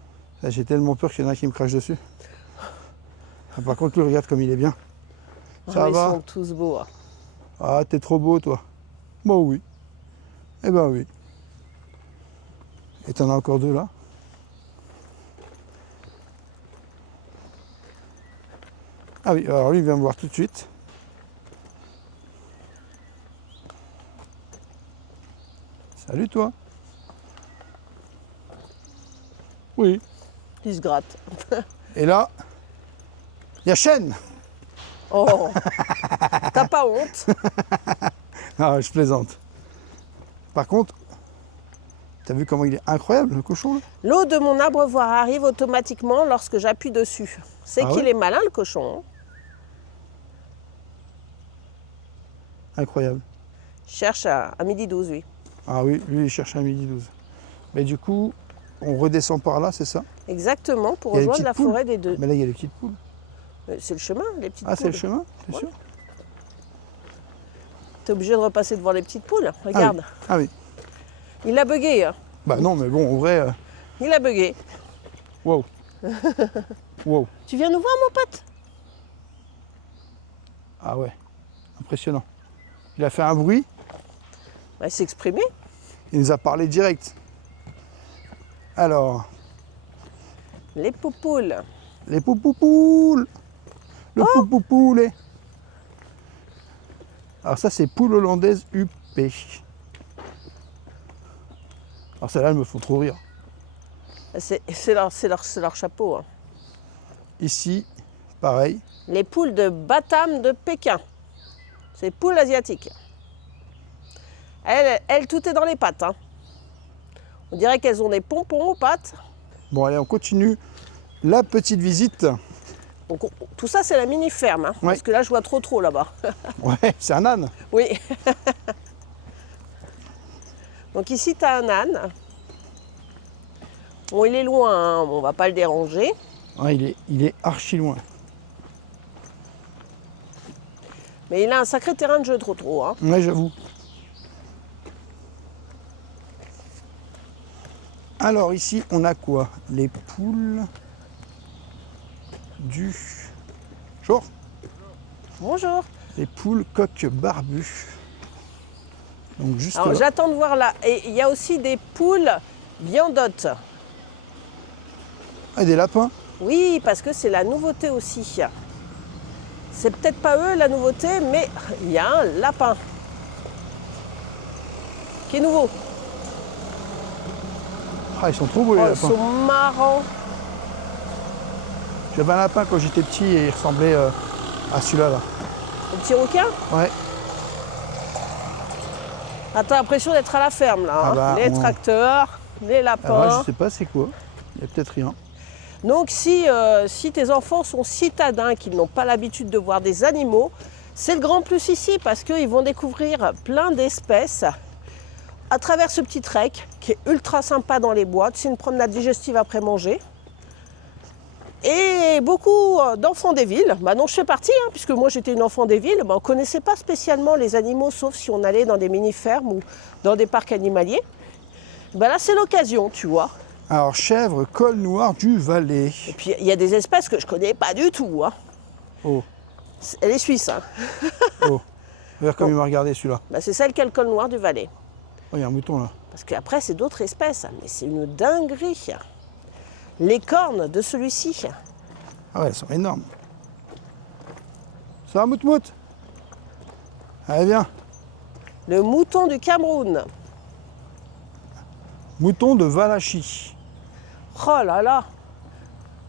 Ah, j'ai tellement peur qu'il y en a qui me crachent dessus. Ah, par contre, lui, regarde comme il est bien. Ça Ah, ils va? sont tous beaux, hein. Ah, t'es trop beau toi. Bah oui. Eh ben oui. Et t'en as encore deux là? Ah oui, alors lui il vient me voir tout de suite. Salut toi. Oui. Ils se grattent. Et là, il y a Chêne. Oh, t'as pas honte? Ah, je plaisante. Par contre, t'as vu comment il est incroyable le cochon là? L'eau de mon abreuvoir arrive automatiquement lorsque j'appuie dessus. C'est Ah qu'il ouais? est malin le cochon, hein. Incroyable. Cherche à midi 12, oui. Ah oui, lui il cherche un midi 12. Mais du coup, on redescend par là, c'est ça? Exactement, pour Il y a les rejoindre la petites poules. forêt des deux. Mais là il y a les petites poules. C'est le chemin, les petites Ah, poules. c'est le chemin, c'est Ouais. sûr? T'es obligé de repasser devant les petites poules. Regarde, Ah oui. il a bugué, hein. Bah non, mais bon, en vrai, Il a bugué. wow. Wow. Tu viens nous voir, mon pote? Ah ouais, impressionnant. Il a fait un bruit, Bah, il s'est exprimé. il nous a parlé direct. Alors, Les poupoules. les poupoupoules, le poupoupoulet. Alors ça, c'est poule hollandaise UP. Alors celles-là, elles me font trop rire. C'est leur chapeau, hein. Ici, pareil. Les poules de Batam de Pékin. C'est poules asiatiques. Elles, tout est dans les pattes, hein. On dirait qu'elles ont des pompons aux pattes. Bon, allez, on continue la petite visite. Donc, tout ça, c'est la mini-ferme, hein, Ouais. parce que là, je vois trop là-bas. Ouais, c'est un âne. Oui. Donc ici, tu as un âne. Bon, il est loin, hein, on va pas le déranger. Ouais, il est archi loin. Mais il a un sacré terrain de jeu, trop, hein. Ouais, j'avoue. Alors ici, on a quoi? Les poules du jour. Bonjour. Les poules coqs barbus. Donc juste Alors, là. j'attends de voir là. Et il y a aussi des poules viandottes. Ah, des lapins. Oui, parce que c'est la nouveauté aussi. C'est peut-être pas eux la nouveauté, mais il y a un lapin qui est nouveau. Ah, ils sont trop beaux les Oh, ils lapins. sont marrants. J'avais un lapin quand j'étais petit et il ressemblait à celui-là. Là. Le petit requin. Ouais. Ah, t'as l'impression d'être à la ferme là. Ah Hein. bah, les tracteurs, les lapins. Alors là, je sais pas c'est quoi. Il y a peut-être rien. Donc si tes enfants sont citadins, qu'ils n'ont pas l'habitude de voir des animaux, c'est le grand plus ici parce qu'ils vont découvrir plein d'espèces à travers ce petit trek qui est ultra sympa dans les bois. C'est une promenade digestive après manger. Et beaucoup d'enfants des villes, dont je fais partie, hein, puisque moi j'étais une enfant des villes, on ne connaissait pas spécialement les animaux, sauf si on allait dans des mini-fermes ou dans des parcs animaliers. Là c'est l'occasion, tu vois. Alors, chèvre, col noir du Valais. Et puis il y a des espèces que je ne connais pas du tout. Hein. Oh, Elle est suisse. Hein. oh. Regarde comme il m'a regardé celui-là. C'est celle qui a le col noir du Valais. Oh, il y a un mouton là. Parce qu'après c'est d'autres espèces, mais c'est une dinguerie. Les cornes de celui-ci. Ah ouais, elles sont énormes. Ça va, mout-mout? Allez, viens. Le mouton du Cameroun. Mouton de Valachie. Oh là là.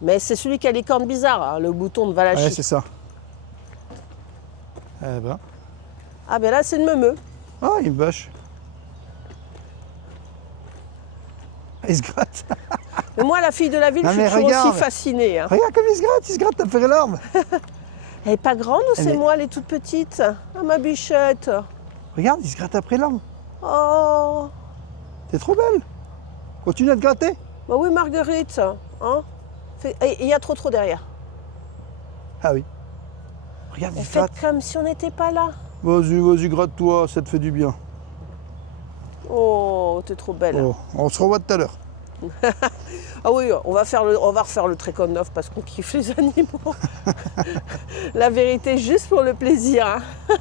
Mais c'est celui qui a les cornes bizarres, hein, le mouton de Valachie. Ouais, c'est ça. Eh ben. Ah ben là c'est le meumeux. Ah, il me bâche. Il se gratte. Mais moi la fille de la ville, Non, je suis mais toujours regarde. aussi fascinée. Hein. Regarde comme il se gratte, t'as fait l'herbe. Elle est pas grande ou Elle c'est est- moi, elle est toute petite? Ah ma bichette. Regarde, il se gratte après l'herbe. Oh. T'es trop belle. Continue à te gratter. Bah oui Marguerite. Hein. Il y a trop derrière. Ah oui. Regarde, il se Faites gratte. comme si on n'était pas là. Vas-y, gratte-toi, ça te fait du bien. Oh, t'es trop belle. Oh, on se revoit tout à l'heure. Ah oui, on va refaire le Trécon neuf parce qu'on kiffe les animaux. La vérité, juste pour le plaisir. Hein.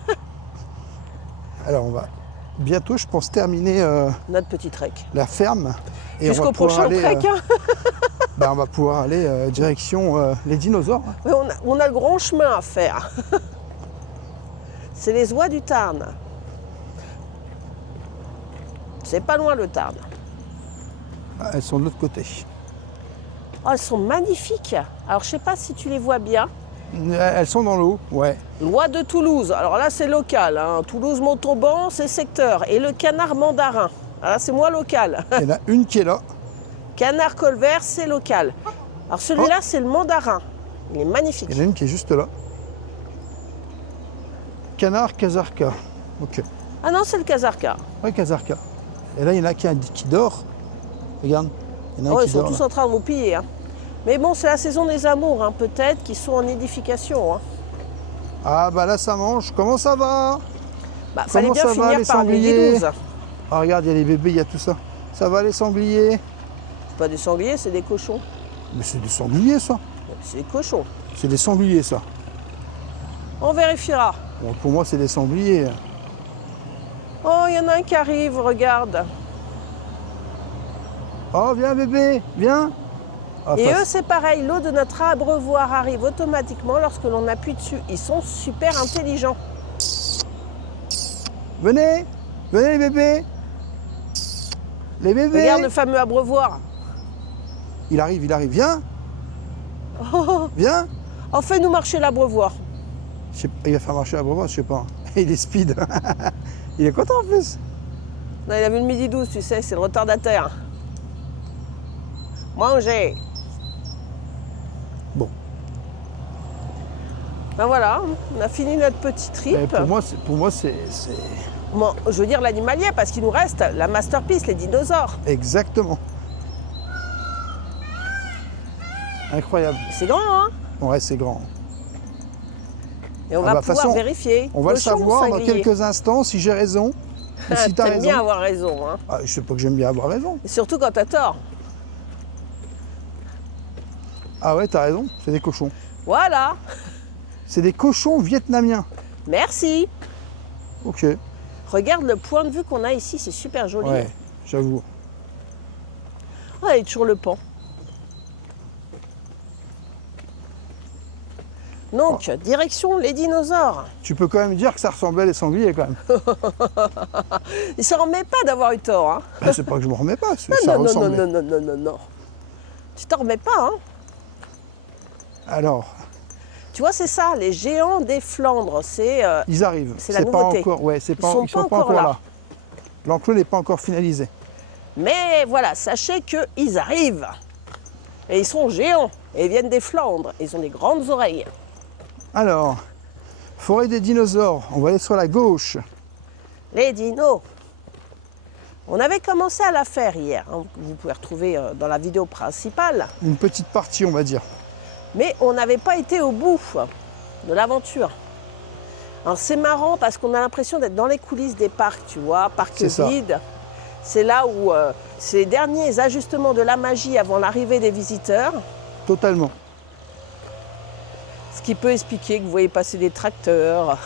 Alors, on va bientôt, je pense, terminer Notre petit trek. la ferme. Et on Jusqu'au va pouvoir prochain aller, trek. Hein. on va pouvoir aller direction les dinosaures. Ouais, on a le grand chemin à faire. C'est les oies du Tarn. C'est pas loin le Tarn. Ah, elles sont de l'autre côté. Oh, elles sont magnifiques. Alors, je sais pas si tu les vois bien. Elles sont dans l'eau, ouais. L'oie de Toulouse. Alors là, c'est local. Hein. Toulouse-Montauban, c'est secteur. Et le canard mandarin. Alors là, c'est moi local. Il y en a une qui est là. Canard colvert, c'est local. Alors celui-là, c'est le mandarin. Il est magnifique. Il y en a une qui est juste là. Canard Kazarka. Ok. Ah non, c'est le Kazarka. Ouais, Kazarka. Et là, il y en a qui dort. Regarde. Il y en a un Oh, ils qui sont dort. tous là. en train de nous piller. Hein. Mais bon, c'est la saison des amours, hein, peut-être, qui sont en édification. Hein. Ah, bah là, ça mange. Comment ça va? Fallait Comment bien ça va, finir les par une sangliers? guidouze. Ah, regarde, il y a les bébés, il y a tout ça. Ça va, les sangliers? C'est pas des sangliers, c'est des cochons. Mais c'est des sangliers, ça. C'est des cochons. C'est des sangliers, ça. On vérifiera. Bon, pour moi, c'est des sangliers. Oh, il y en a un qui arrive, regarde. Oh, viens, bébé, viens. Ah, Et face. eux, c'est pareil. L'eau de notre abreuvoir arrive automatiquement lorsque l'on appuie dessus. Ils sont super intelligents. Venez, venez, les bébés. Les bébés. Regarde le fameux abreuvoir. Il arrive, viens. Viens. Oh, fais-nous marcher l'abreuvoir. Je sais pas, il va faire marcher la brevard, je sais pas. Il est speed. Il est content en plus. Non, il a vu le midi 12, tu sais, c'est le retardataire. Manger. Bon. Ben voilà, on a fini notre petit trip. Mais pour moi, c'est Bon, je veux dire l'animalier, parce qu'il nous reste la masterpiece, les dinosaures. exactement. Incroyable. C'est grand, hein? Ouais, c'est grand. Et on Ah va bah, de toute pouvoir façon, vérifier. On va le Cochon ou savoir dans sanglier? quelques instants si j'ai raison. Et si t'as T'aimes raison. bien avoir raison, hein? Ah, je sais pas que j'aime bien avoir raison. Et surtout quand t'as tort. Ah ouais, t'as raison, c'est des cochons. Voilà. C'est des cochons vietnamiens. Merci. Ok. Regarde le point de vue qu'on a ici, c'est super joli. Ouais, j'avoue. Oh, elle est toujours le pan. Donc, direction les dinosaures. Tu peux quand même dire que ça ressemblait à les sangliers quand même. Il s'en remet pas d'avoir eu tort, hein? Ben, c'est pas que je me remets pas, ça Non, non, non, ressemblait. non, non, non, non, non. Tu t'en remets pas, hein? Alors, Tu vois, c'est ça, les géants des Flandres. C'est ils arrivent. C'est la pas nouveauté. encore, ouais, Ils sont pas encore là. l'enclos n'est pas encore finalisé. Mais voilà, sachez qu'ils arrivent. Et ils sont géants. Et ils viennent des Flandres. Ils ont des grandes oreilles. Alors, forêt des dinosaures, on va aller sur la gauche. Les dinos. On avait commencé à la faire hier. Hein. Vous pouvez retrouver dans la vidéo principale. Une petite partie, on va dire. Mais on n'avait pas été au bout de l'aventure. Alors c'est marrant parce qu'on a l'impression d'être dans les coulisses des parcs, tu vois, parcs vides. C'est là où c'est les derniers ajustements de la magie avant l'arrivée des visiteurs. Totalement. Ce qui peut expliquer que vous voyez passer des tracteurs.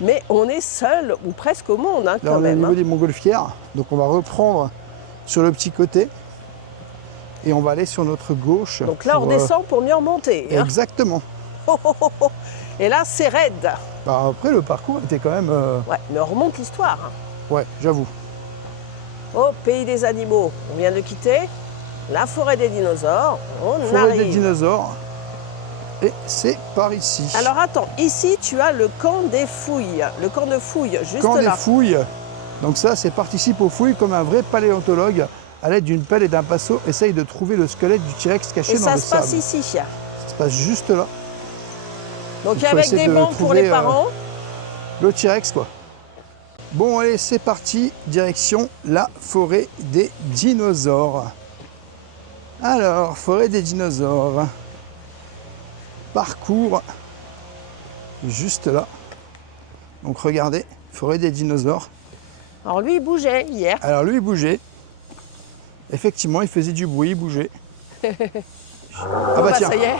Mais on est seul ou presque au monde hein, Là, quand on est même. au niveau des montgolfières. Donc on va reprendre sur le petit côté. Et on va aller sur notre gauche. Donc là, on descend pour mieux remonter. Hein. Exactement. Et là, c'est raide. Bah, après, le parcours était quand même... Ouais, mais on remonte l'histoire. Hein. Ouais, j'avoue. Au pays des animaux, on vient de quitter la forêt des dinosaures. On Forêt arrive. des dinosaures. Et c'est par ici. Alors attends, ici tu as le camp des fouilles. Le camp de fouilles, juste Camp là. des fouilles. Donc ça, c'est participe aux fouilles comme un vrai paléontologue. À l'aide d'une pelle et d'un pinceau, essaye de trouver le squelette du T-Rex caché Et dans ça le se sable. passe ici. Ça se passe juste là. Donc Il faut avec essayer des de bancs pour trouver, les parents. Le T-Rex, quoi. Bon, allez, c'est parti. Direction la forêt des dinosaures. Alors, forêt des dinosaures. Parcours juste là. Donc, regardez, forêt des dinosaures. Alors lui, il bougeait hier. Alors, lui, il bougeait. Effectivement, il faisait du bruit, il bougeait. Ah bah tiens. Ça y est.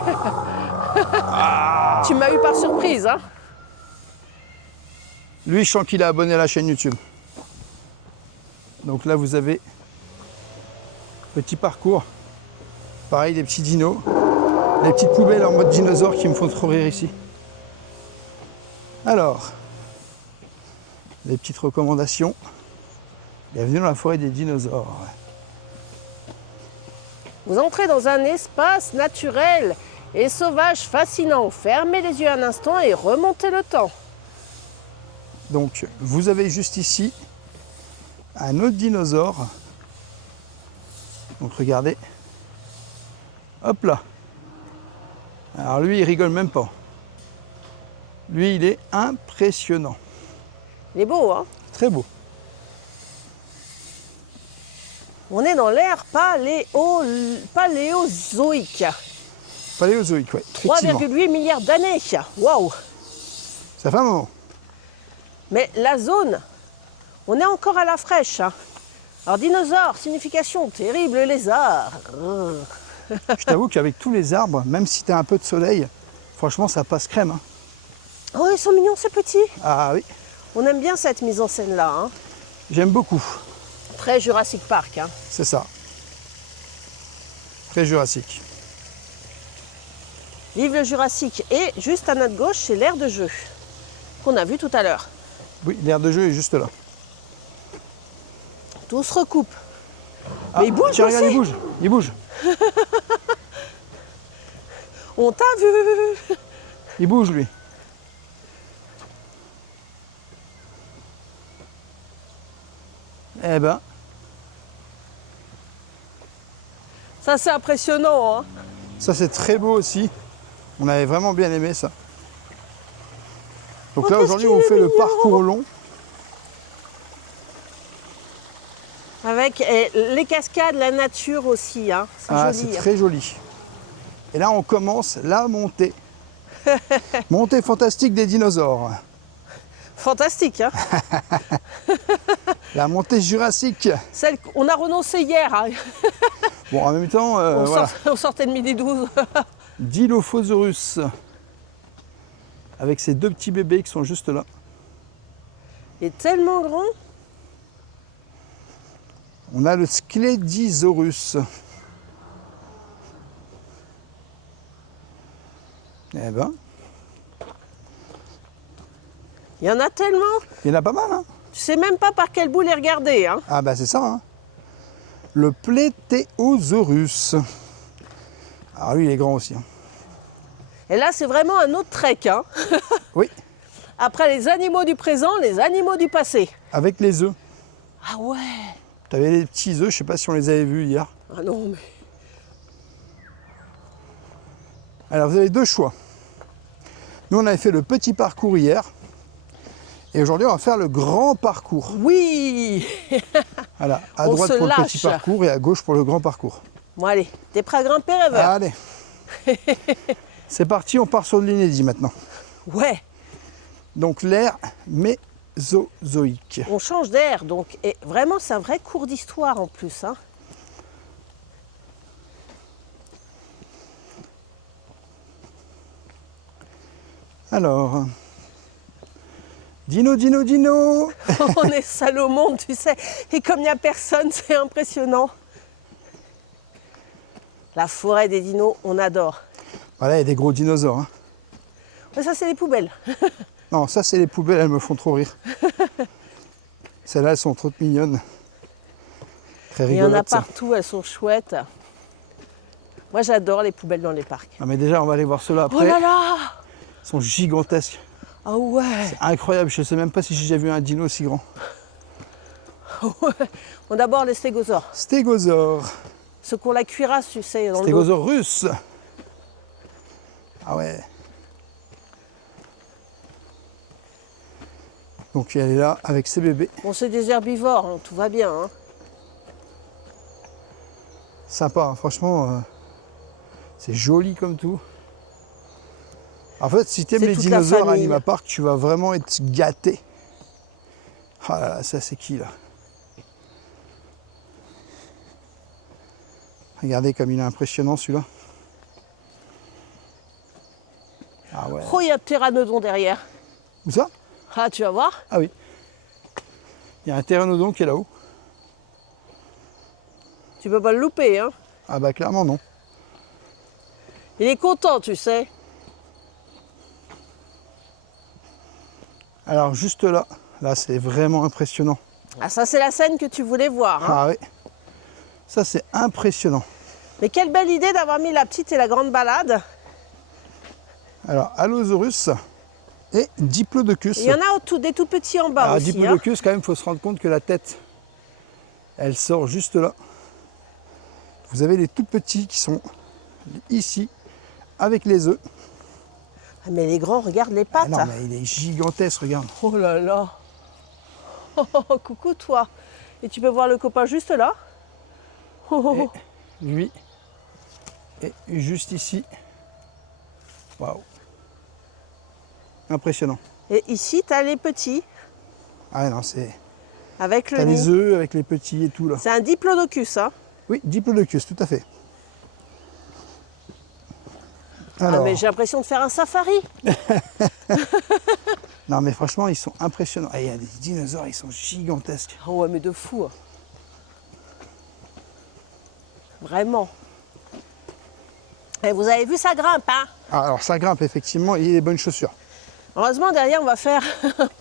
Tu m'as eu par surprise. Hein. Lui, je sens qu'il est abonné à la chaîne YouTube. Donc là, vous avez petit parcours. Pareil, des petits dinos. Les petites poubelles en mode dinosaure qui me font trop rire ici. Alors, les petites recommandations. Bienvenue dans la forêt des dinosaures. Vous entrez dans un espace naturel et sauvage fascinant. Fermez les yeux un instant et remontez le temps. Donc, vous avez juste ici un autre dinosaure. Donc, regardez. Hop là. Alors, lui, il rigole même pas. Lui, il est impressionnant. Il est beau, hein? Très beau. On est dans l'ère paléozoïque. Paléozoïque, ouais. 3,8 milliards d'années. Waouh! Ça fait un moment. Mais la zone, on est encore à la fraîche. Hein. Alors dinosaure, signification, terrible lézard. Je t'avoue qu'avec tous les arbres, même si tu as un peu de soleil, franchement, ça passe crème. Hein. Oh, ils sont mignons ces petits. Ah oui, On aime bien cette mise en scène-là. Hein. j'aime beaucoup. Très Jurassic Park. Hein. C'est ça. Très jurassique. Vive le Jurassique. Et juste à notre gauche, c'est l'aire de jeu qu'on a vu tout à l'heure. Oui, l'aire de jeu est juste là. Tout se recoupe. Ah, Mais il bouge tiens, aussi. regarde, il bouge. Il bouge. On t'a vu. Il bouge, lui. Eh ben, Ça, c'est impressionnant. Hein. ça c'est très beau aussi. On avait vraiment bien aimé ça. Donc Oh, là, qu'est-ce aujourd'hui, qu'il on est fait le mignon. parcours long. Avec les cascades, la nature aussi. Hein. C'est Ah, joli. c'est Hein. très joli. Et là, on commence la montée. Montée fantastique des dinosaures. Fantastique. Hein. La montée jurassique. Celle qu'on a renoncé hier. Hein. Bon, en même temps, On sortait de midi 12. Dilophosaurus. Avec ses deux petits bébés qui sont juste là. Il est tellement grand. On a le Sclédisaurus. Eh ben, Il y en a tellement. il y en a pas mal, hein? Tu sais même pas par quel bout les regarder. Hein. Ah bah c'est ça, hein? Le Plétéosaurus. Alors lui, il est grand aussi. Hein. Et là, c'est vraiment un autre trek. Hein. Oui, Après les animaux du présent, les animaux du passé. avec les œufs. Ah ouais. Tu avais les petits œufs, je sais pas si on les avait vus hier. Ah non, mais... Alors vous avez deux choix. Nous on avait fait le petit parcours hier. Et aujourd'hui on va faire le grand parcours. Oui. Voilà, à On droite se pour le petit lâche. parcours et à gauche pour le grand parcours. Bon allez, t'es prêt à grimper, rêveur? Allez. C'est parti, on part sur de l'inédit maintenant. Ouais. Donc l'ère mésozoïque. On change d'air, donc. Et vraiment, c'est un vrai cours d'histoire en plus, hein. Alors, Dino, Dino, Dino. On est seul au monde, tu sais. Et comme il n'y a personne, c'est impressionnant. La forêt des dinos, on adore. Voilà, il y a des gros dinosaures. Hein. Mais ça, c'est les poubelles. Non, ça c'est les poubelles, elles me font trop rire. Celles-là, elles sont trop mignonnes. Très Il y en a rigolotes. partout, elles sont chouettes. Moi, j'adore les poubelles dans les parcs. Ah, mais déjà, on va aller voir ceux-là Oh après. là là! Ils sont gigantesques. Ah ouais! Incroyable, je ne sais même pas si j'ai déjà vu un dino aussi grand. Bon, d'abord, les stégosaures. Stégosaure. Ceux qu'on la cuirasse, tu sais, dans le dos. Stégosaure russe. Ah ouais. Donc elle est là avec ses bébés. Bon, c'est des herbivores, hein, tout va bien. Hein. Sympa, hein, franchement. C'est joli comme tout. En fait, si tu aimes C'est les toute la dinosaures à famille. Anima Park, tu vas vraiment être gâté. Ah là là, ça c'est qui là? Regardez comme il est impressionnant celui-là. Ah ouais. Oh, il y a Pteranodon derrière. Où ça? Ah, tu vas voir. Ah oui. Il y a un ptéranodon qui est là-haut. Tu peux pas le louper, hein. Ah bah clairement non. Il est content, tu sais. Alors juste là, là c'est vraiment impressionnant. Ah, ça, c'est la scène que tu voulais voir. Hein. Ah oui. Ça c'est impressionnant. Mais quelle belle idée d'avoir mis la petite et la grande balade. Alors Allosaurus et Diplodocus. Il y en a des tout petits en bas Alors aussi. Hein. Diplodocus quand même, il faut se rendre compte que la tête, elle sort juste là. Vous avez les tout petits qui sont ici avec les œufs. Ah, mais les grands, regarde les pattes. Ah non mais il est gigantesque, regarde. Oh là là. Oh, coucou toi. Et tu peux voir le copain juste là. Oh. Et lui est juste ici. Waouh. Impressionnant. Et ici, tu as les petits Ah non, c'est... avec le T'as nid. les œufs avec les petits et tout là. C'est un diplodocus, hein. Oui, Diplodocus, tout à fait. Ah, Alors, mais j'ai l'impression de faire un safari. non mais franchement, ils sont impressionnants. Ah, il y a des dinosaures, ils sont gigantesques. Oh ouais, mais de fou. Hein. Vraiment. Et vous avez vu, ça grimpe, hein. Ah, alors ça grimpe effectivement, il y a des bonnes chaussures. Heureusement, derrière, on va faire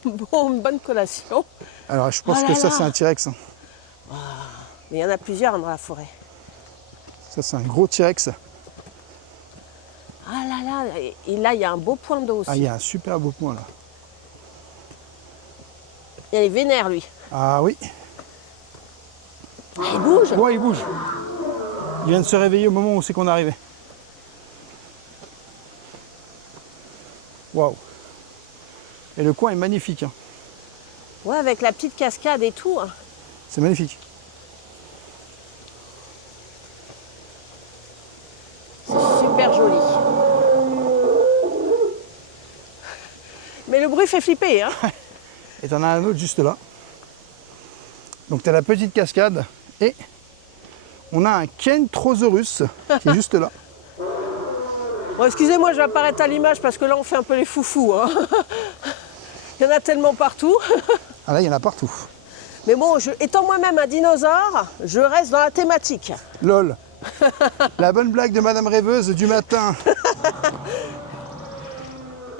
une bonne collation. Alors je pense Oh là que ça là. c'est un T-Rex. Hein. Mais il y en a plusieurs dans la forêt. Ça c'est un gros T-Rex. Ah là là, et là, il y a un beau point d'eau aussi. Ah, il y a un super beau point là. Il est vénère, lui. Ah oui. Ah, il bouge. Ouais, il bouge. Il vient de se réveiller au moment où c'est qu'on est arrivé. Waouh. Et le coin est magnifique. Hein. Ouais, avec la petite cascade et tout. Hein. C'est magnifique. C'est super joli. Mais le bruit fait flipper, hein. Et t'en as un autre juste là. Donc t'as la petite cascade et on a un Kentrosaurus qui est juste là. Bon, excusez-moi, je vais apparaître à l'image parce que là, on fait un peu les foufous. Hein. Il y en a tellement partout. Ah là, il y en a partout. Mais bon, étant moi-même un dinosaure, je reste dans la thématique. Lol. La bonne blague de Madame Rêveuse du matin.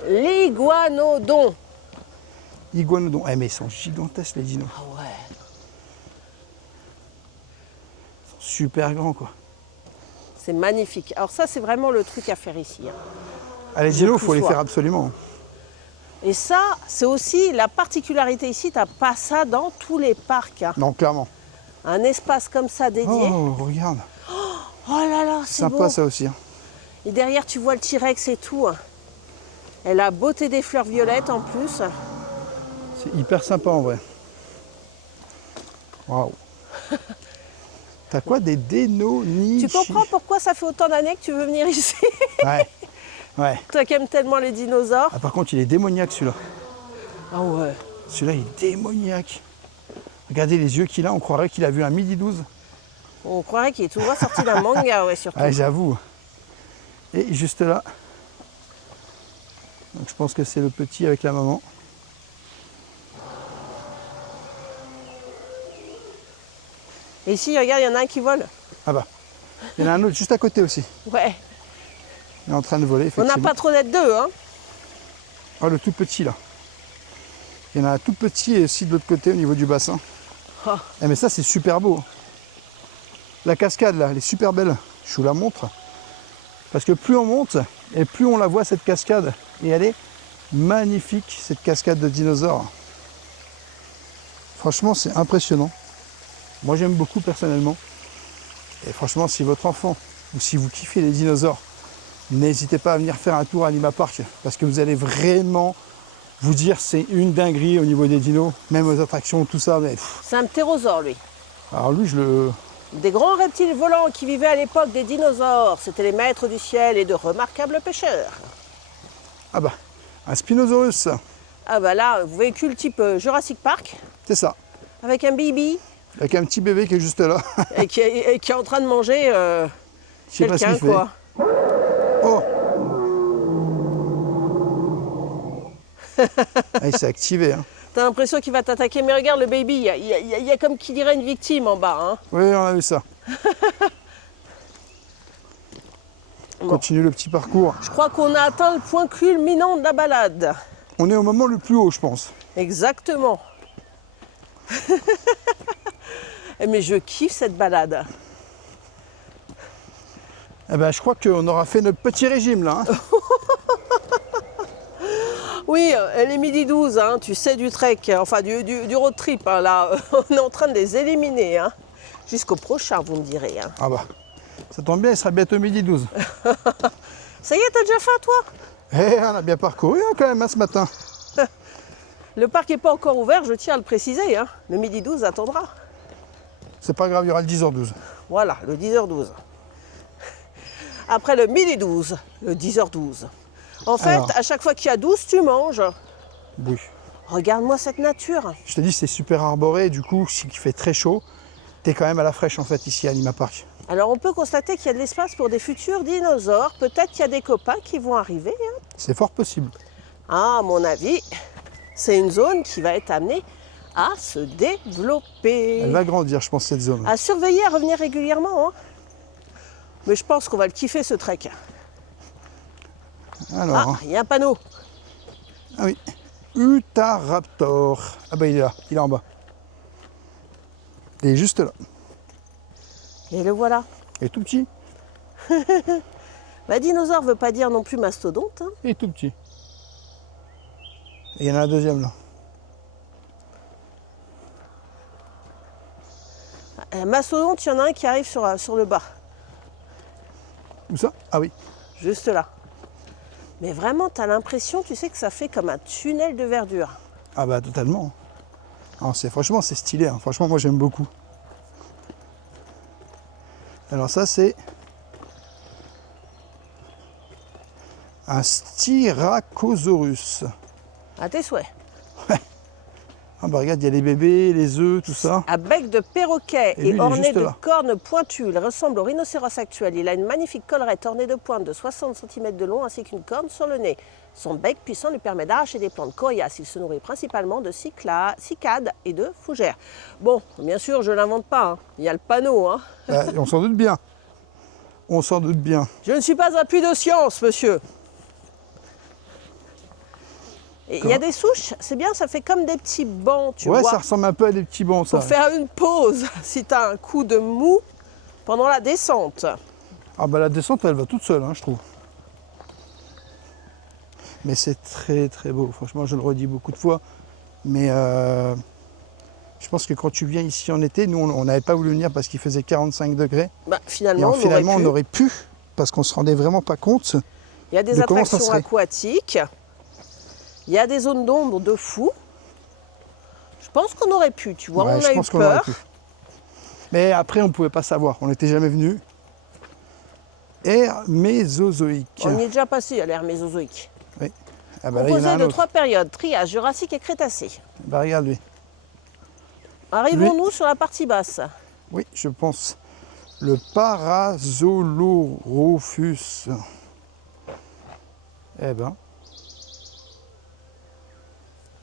L'iguanodon. Iguanodon. Eh mais ils sont gigantesques les dinos. Ah ouais. Ils sont super grands quoi. C'est magnifique. Alors ça, c'est vraiment le truc à faire ici. Hein. Ah, les dinos, il faut les poussoir. faire absolument. Et ça, c'est aussi la particularité ici, tu n'as pas ça dans tous les parcs. Hein. Non, clairement. Un espace comme ça dédié. Oh, regarde. Oh là là, c'est Sympa beau. ça aussi. Hein. Et derrière, tu vois le T-Rex et tout. Et la beauté des fleurs violettes en plus. C'est hyper sympa en vrai. Waouh. T'as quoi, des dénonichis? Tu comprends pourquoi ça fait autant d'années que tu veux venir ici? Ouais. Ouais. Toi qui aimes tellement les dinosaures. Ah, par contre, il est démoniaque celui-là. Ah ouais. Celui-là, il est démoniaque. Regardez les yeux qu'il a, on croirait qu'il a vu un midi 12. On croirait qu'il est tout droit sorti d'un manga, ouais, surtout. Ah, j'avoue. Et juste là, donc je pense que c'est le petit avec la maman. Et ici, regarde, il y en a un qui vole. Ah bah, il y en a un autre juste à côté aussi. Ouais. Il est en train de voler, On effectivement. n'a pas trop d'être deux, hein. Oh, le tout petit là. Il y en a un tout petit et aussi de l'autre côté au niveau du bassin. Oh. Eh, mais ça, c'est super beau. La cascade là, elle est super belle. Je vous la montre. Parce que plus on monte et plus on la voit cette cascade. Et elle est magnifique, cette cascade de dinosaures. Franchement, c'est impressionnant. Moi, j'aime beaucoup personnellement. Et franchement, si votre enfant ou si vous kiffez les dinosaures, n'hésitez pas à venir faire un tour à Anima Park. Parce que vous allez vraiment vous dire c'est une dinguerie au niveau des dinos. Même aux attractions, tout ça. Mais, C'est un ptérosaure, lui. alors lui, je le... Des grands reptiles volants qui vivaient à l'époque des dinosaures. C'étaient les maîtres du ciel et de remarquables pêcheurs. Ah bah, un Spinosaurus. Ah bah là, véhicule type Jurassic Park, C'est ça. avec un baby Avec un petit bébé qui est juste là. et qui est en train de manger Je sais pas ce quelqu'un, qu'il fait. quoi. Oh. Ah, il s'est activé. Hein. T'as l'impression qu'il va t'attaquer, mais regarde le baby, il y a comme qui dirait une victime en bas. Hein. Oui, on a vu ça. On continue le petit parcours. Je crois qu'on a atteint le point culminant de la balade. On est au moment le plus haut, je pense. Exactement. Mais je kiffe cette balade. Eh ben, je crois qu'on aura fait notre petit régime là. Hein. Oui, les midi 12, hein, tu sais, du trek, enfin du road trip, hein, là, on est en train de les éliminer. Hein. Jusqu'au prochain, vous me direz. Hein. Ah bah, ça tombe bien, il sera bientôt midi 12. Ça y est, t'as déjà faim, toi? Eh, on a bien parcouru hein, quand même hein, ce matin. Le parc n'est pas encore ouvert, je tiens à le préciser. Hein. Le midi 12 attendra. C'est pas grave, il y aura le 10h12. Voilà, le 10h12. Après le midi 12, le 10h12. En fait, Alors. à chaque fois qu'il y a 12, tu manges. Oui. Regarde-moi cette nature. Je te dis, c'est super arboré, du coup, s'il fait très chaud, t'es quand même à la fraîche en fait ici à Anima Park. Alors on peut constater qu'il y a de l'espace pour des futurs dinosaures. Peut-être qu'il y a des copains qui vont arriver. Hein. C'est fort possible. Ah, à mon avis, c'est une zone qui va être amenée à se développer. Elle va grandir, je pense, cette zone. À surveiller, à revenir régulièrement. Hein. Mais je pense qu'on va le kiffer, ce trek. Alors, Ah, il y a un panneau. ah oui, Utahraptor. Ah bah il est là, il est en bas. Il est juste là. Et le voilà. Il est tout petit. Bah, dinosaure veut pas dire non plus mastodonte. Hein. Il est tout petit. Et il y en a un deuxième là. Mastodonte, il y en a un qui arrive sur le bas. Où ça? Ah oui. Juste là. Mais vraiment, tu as l'impression, tu sais, que ça fait comme un tunnel de verdure. Ah bah totalement. Alors, franchement, c'est stylé. Hein. Franchement, moi j'aime beaucoup. Alors ça, c'est un Styracosaurus. À tes souhaits. Ah bah regarde, il y a les bébés, les œufs, tout ça. À bec de perroquet Et lui, il et est orné juste de là. cornes pointues, il ressemble au rhinocéros actuel. Il a une magnifique collerette ornée de pointes de 60 cm de long ainsi qu'une corne sur le nez. Son bec puissant lui permet d'arracher des plantes coriaces. Il se nourrit principalement de cycades et de fougères. Bon, bien sûr, je ne l'invente pas. Hein. Il y a le panneau. Hein. On s'en doute bien. On s'en doute bien. Je ne suis pas un puits de science, monsieur. Et il y a des souches, c'est bien, ça fait comme des petits bancs, tu Ouais, vois. ça ressemble un peu à des petits bancs, ça. Pour faire une pause, si tu as un coup de mou pendant la descente. Ah bah la descente, elle va toute seule, hein, je trouve. Mais c'est très très beau. Franchement, je le redis beaucoup de fois. Mais je pense que quand tu viens ici en été, nous on n'avait pas voulu venir parce qu'il faisait 45 degrés. Bah, Et finalement, on aurait pu, parce qu'on se rendait vraiment pas compte. Il y a des de comment ça attractions serait. aquatiques. Il y a des zones d'ombre de fou. Je pense qu'on aurait pu, tu vois, Ouais, on je a eu pense qu'on aurait peur. pu. Mais après, on ne pouvait pas savoir. On n'était jamais venu. Ère mésozoïque. On y est déjà passé à l'ère mésozoïque. Oui. Ah bah là, il y en a Composé un de autre. 3 périodes, Trias, Jurassique et Crétacé. Bah regarde lui. Arrivons-nous sur la partie basse. Oui, je pense. Le Parasaurolophus. Eh ben.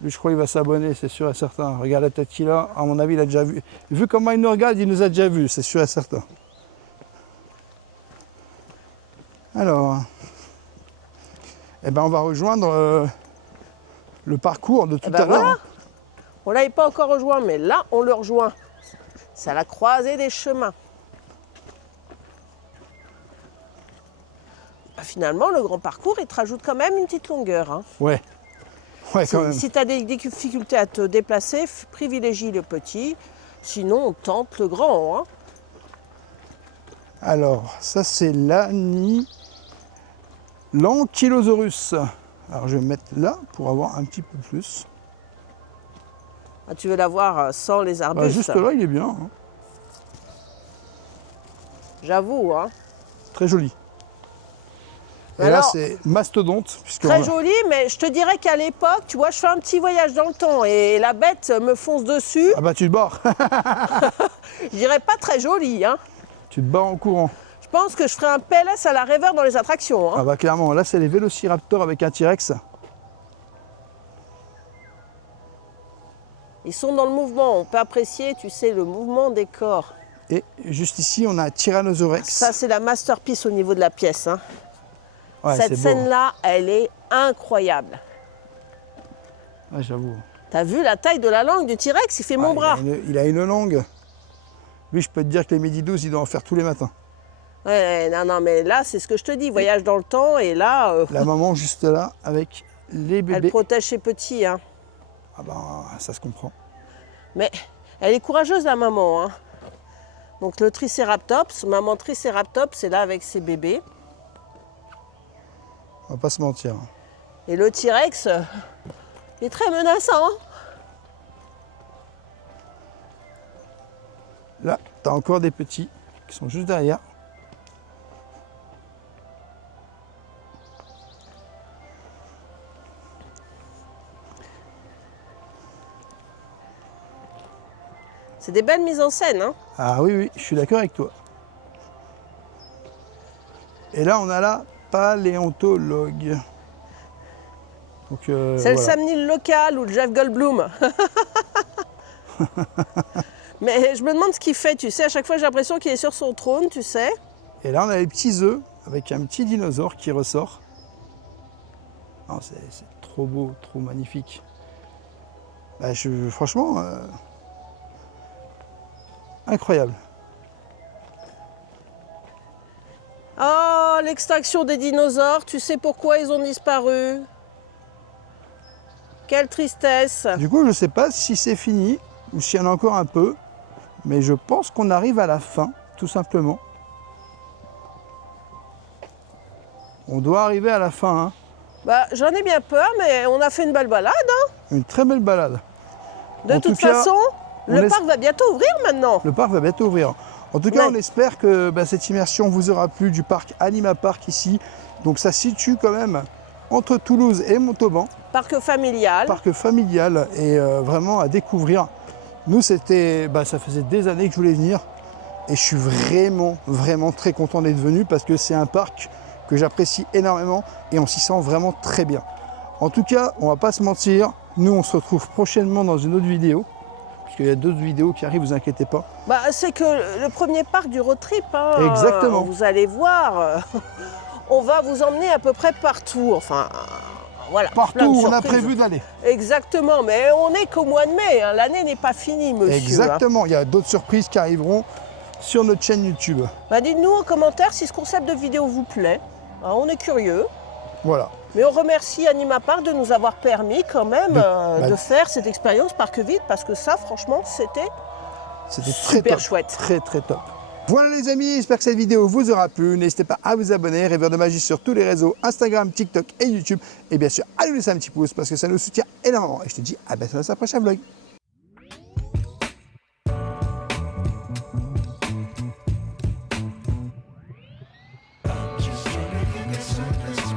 Lui, je crois qu'il va s'abonner, c'est sûr et certain. Regarde la tête qu'il a. À mon avis, il a déjà vu. Vu comment il nous regarde, il nous a déjà vu, c'est sûr et certain. Alors. Eh ben, on va rejoindre le parcours de tout ben à l'heure. voilà. On ne l'avait pas encore rejoint, mais là, on le rejoint. C'est à la croisée des chemins. Bah, finalement, le grand parcours, il te rajoute quand même une petite longueur. Hein. Ouais. Ouais, quand même. Si tu as des difficultés à te déplacer, privilégie le petit. Sinon, on tente le grand. Hein. Alors, ça, c'est l'Ankylosaurus. Alors, je vais me mettre là pour avoir un petit peu plus. Ah, tu veux la voir sans les arbustes? Bah, juste là, il est bien. Hein. J'avoue. Hein. Très joli. Et Alors, là, c'est mastodonte. Très joli, mais je te dirais qu'à l'époque, tu vois, je fais un petit voyage dans le temps et la bête me fonce dessus. Ah bah, tu te barres. Je dirais pas très joli. Hein. Tu te barres en courant. Je pense que je ferai un PLS à la rêveur dans les attractions. Hein. Ah bah, clairement. Là, c'est les vélociraptors avec un T-Rex. Ils sont dans le mouvement. On peut apprécier, tu sais, le mouvement des corps. Et juste ici, on a un Tyrannosaurus. Ça, c'est la masterpiece au niveau de la pièce. Hein. Ouais, Cette c'est beau. scène-là, elle est incroyable. Ouais, j'avoue. T'as vu la taille de la langue du T-Rex? Il fait mon bras. Il a une langue. Lui, je peux te dire que les midi 12, il doit en faire tous les matins. Ouais, non, mais là, c'est ce que je te dis. Voyage dans le temps et là, La maman, juste là, avec les elle bébés. protège ses petits. Hein. Ah ben, ça se comprend. Mais elle est courageuse, la maman. Hein. Donc le Triceratops, maman Triceratops, c'est là avec ses bébés. On va pas se mentir. Et le T-Rex est très menaçant. Hein. Là, tu as encore des petits qui sont juste derrière. C'est des belles mises en scène. Hein. Ah oui, oui, je suis d'accord avec toi. Et là, on a la paléontologue. Donc, C'est le voilà. Sam Neill local ou le Jeff Goldblum. Mais je me demande ce qu'il fait, tu sais. À chaque fois, j'ai l'impression qu'il est sur son trône, tu sais. Et là, on a les petits œufs avec un petit dinosaure qui ressort. Oh, c'est trop beau, trop magnifique. Bah, franchement, incroyable. Oh, l'extraction des dinosaures, tu sais pourquoi ils ont disparu? Quelle tristesse. Du coup, je ne sais pas si c'est fini ou s'il y en a encore un peu, mais je pense qu'on arrive à la fin, tout simplement. On doit arriver à la fin. Hein. Bah, j'en ai bien peur, mais on a fait une belle balade. Hein. Une très belle balade. De En toute tout cas, façon, le parc va bientôt ouvrir maintenant. Le parc va bientôt ouvrir. En tout cas, Ouais. on espère que cette immersion vous aura plu du parc Anima Park ici. Donc ça se situe quand même entre Toulouse et Montauban. Parc familial. Parc familial et vraiment à découvrir. Nous, ça faisait des années que je voulais venir et je suis vraiment très content d'être venu parce que c'est un parc que j'apprécie énormément et on s'y sent vraiment très bien. En tout cas, on va pas se mentir, nous on se retrouve prochainement dans une autre vidéo, puisqu'il y a d'autres vidéos qui arrivent, vous inquiétez pas. Bah, c'est que le premier parc du road trip. Hein, Exactement. Vous allez voir, on va vous emmener à peu près partout. Enfin, voilà. plein Partout de où on a surprises. prévu d'aller. Exactement, mais on n'est qu'au mois de mai. Hein. L'année n'est pas finie, monsieur. Exactement, il y a d'autres surprises qui arriveront sur notre chaîne YouTube. Bah, dites-nous en commentaire si ce concept de vidéo vous plaît. Hein, on est curieux. Voilà. Mais on remercie Anima Park de nous avoir permis quand même de faire cette expérience Parc Vide, parce que ça, franchement, c'était très super top, chouette. très très top. Voilà les amis, j'espère que cette vidéo vous aura plu. N'hésitez pas à vous abonner, Rêveur de Magie sur tous les réseaux, Instagram, TikTok et YouTube. Et bien sûr, à nous laisser un petit pouce parce que ça nous soutient énormément. Et je te dis à bientôt dans un prochain vlog. Just trying to get some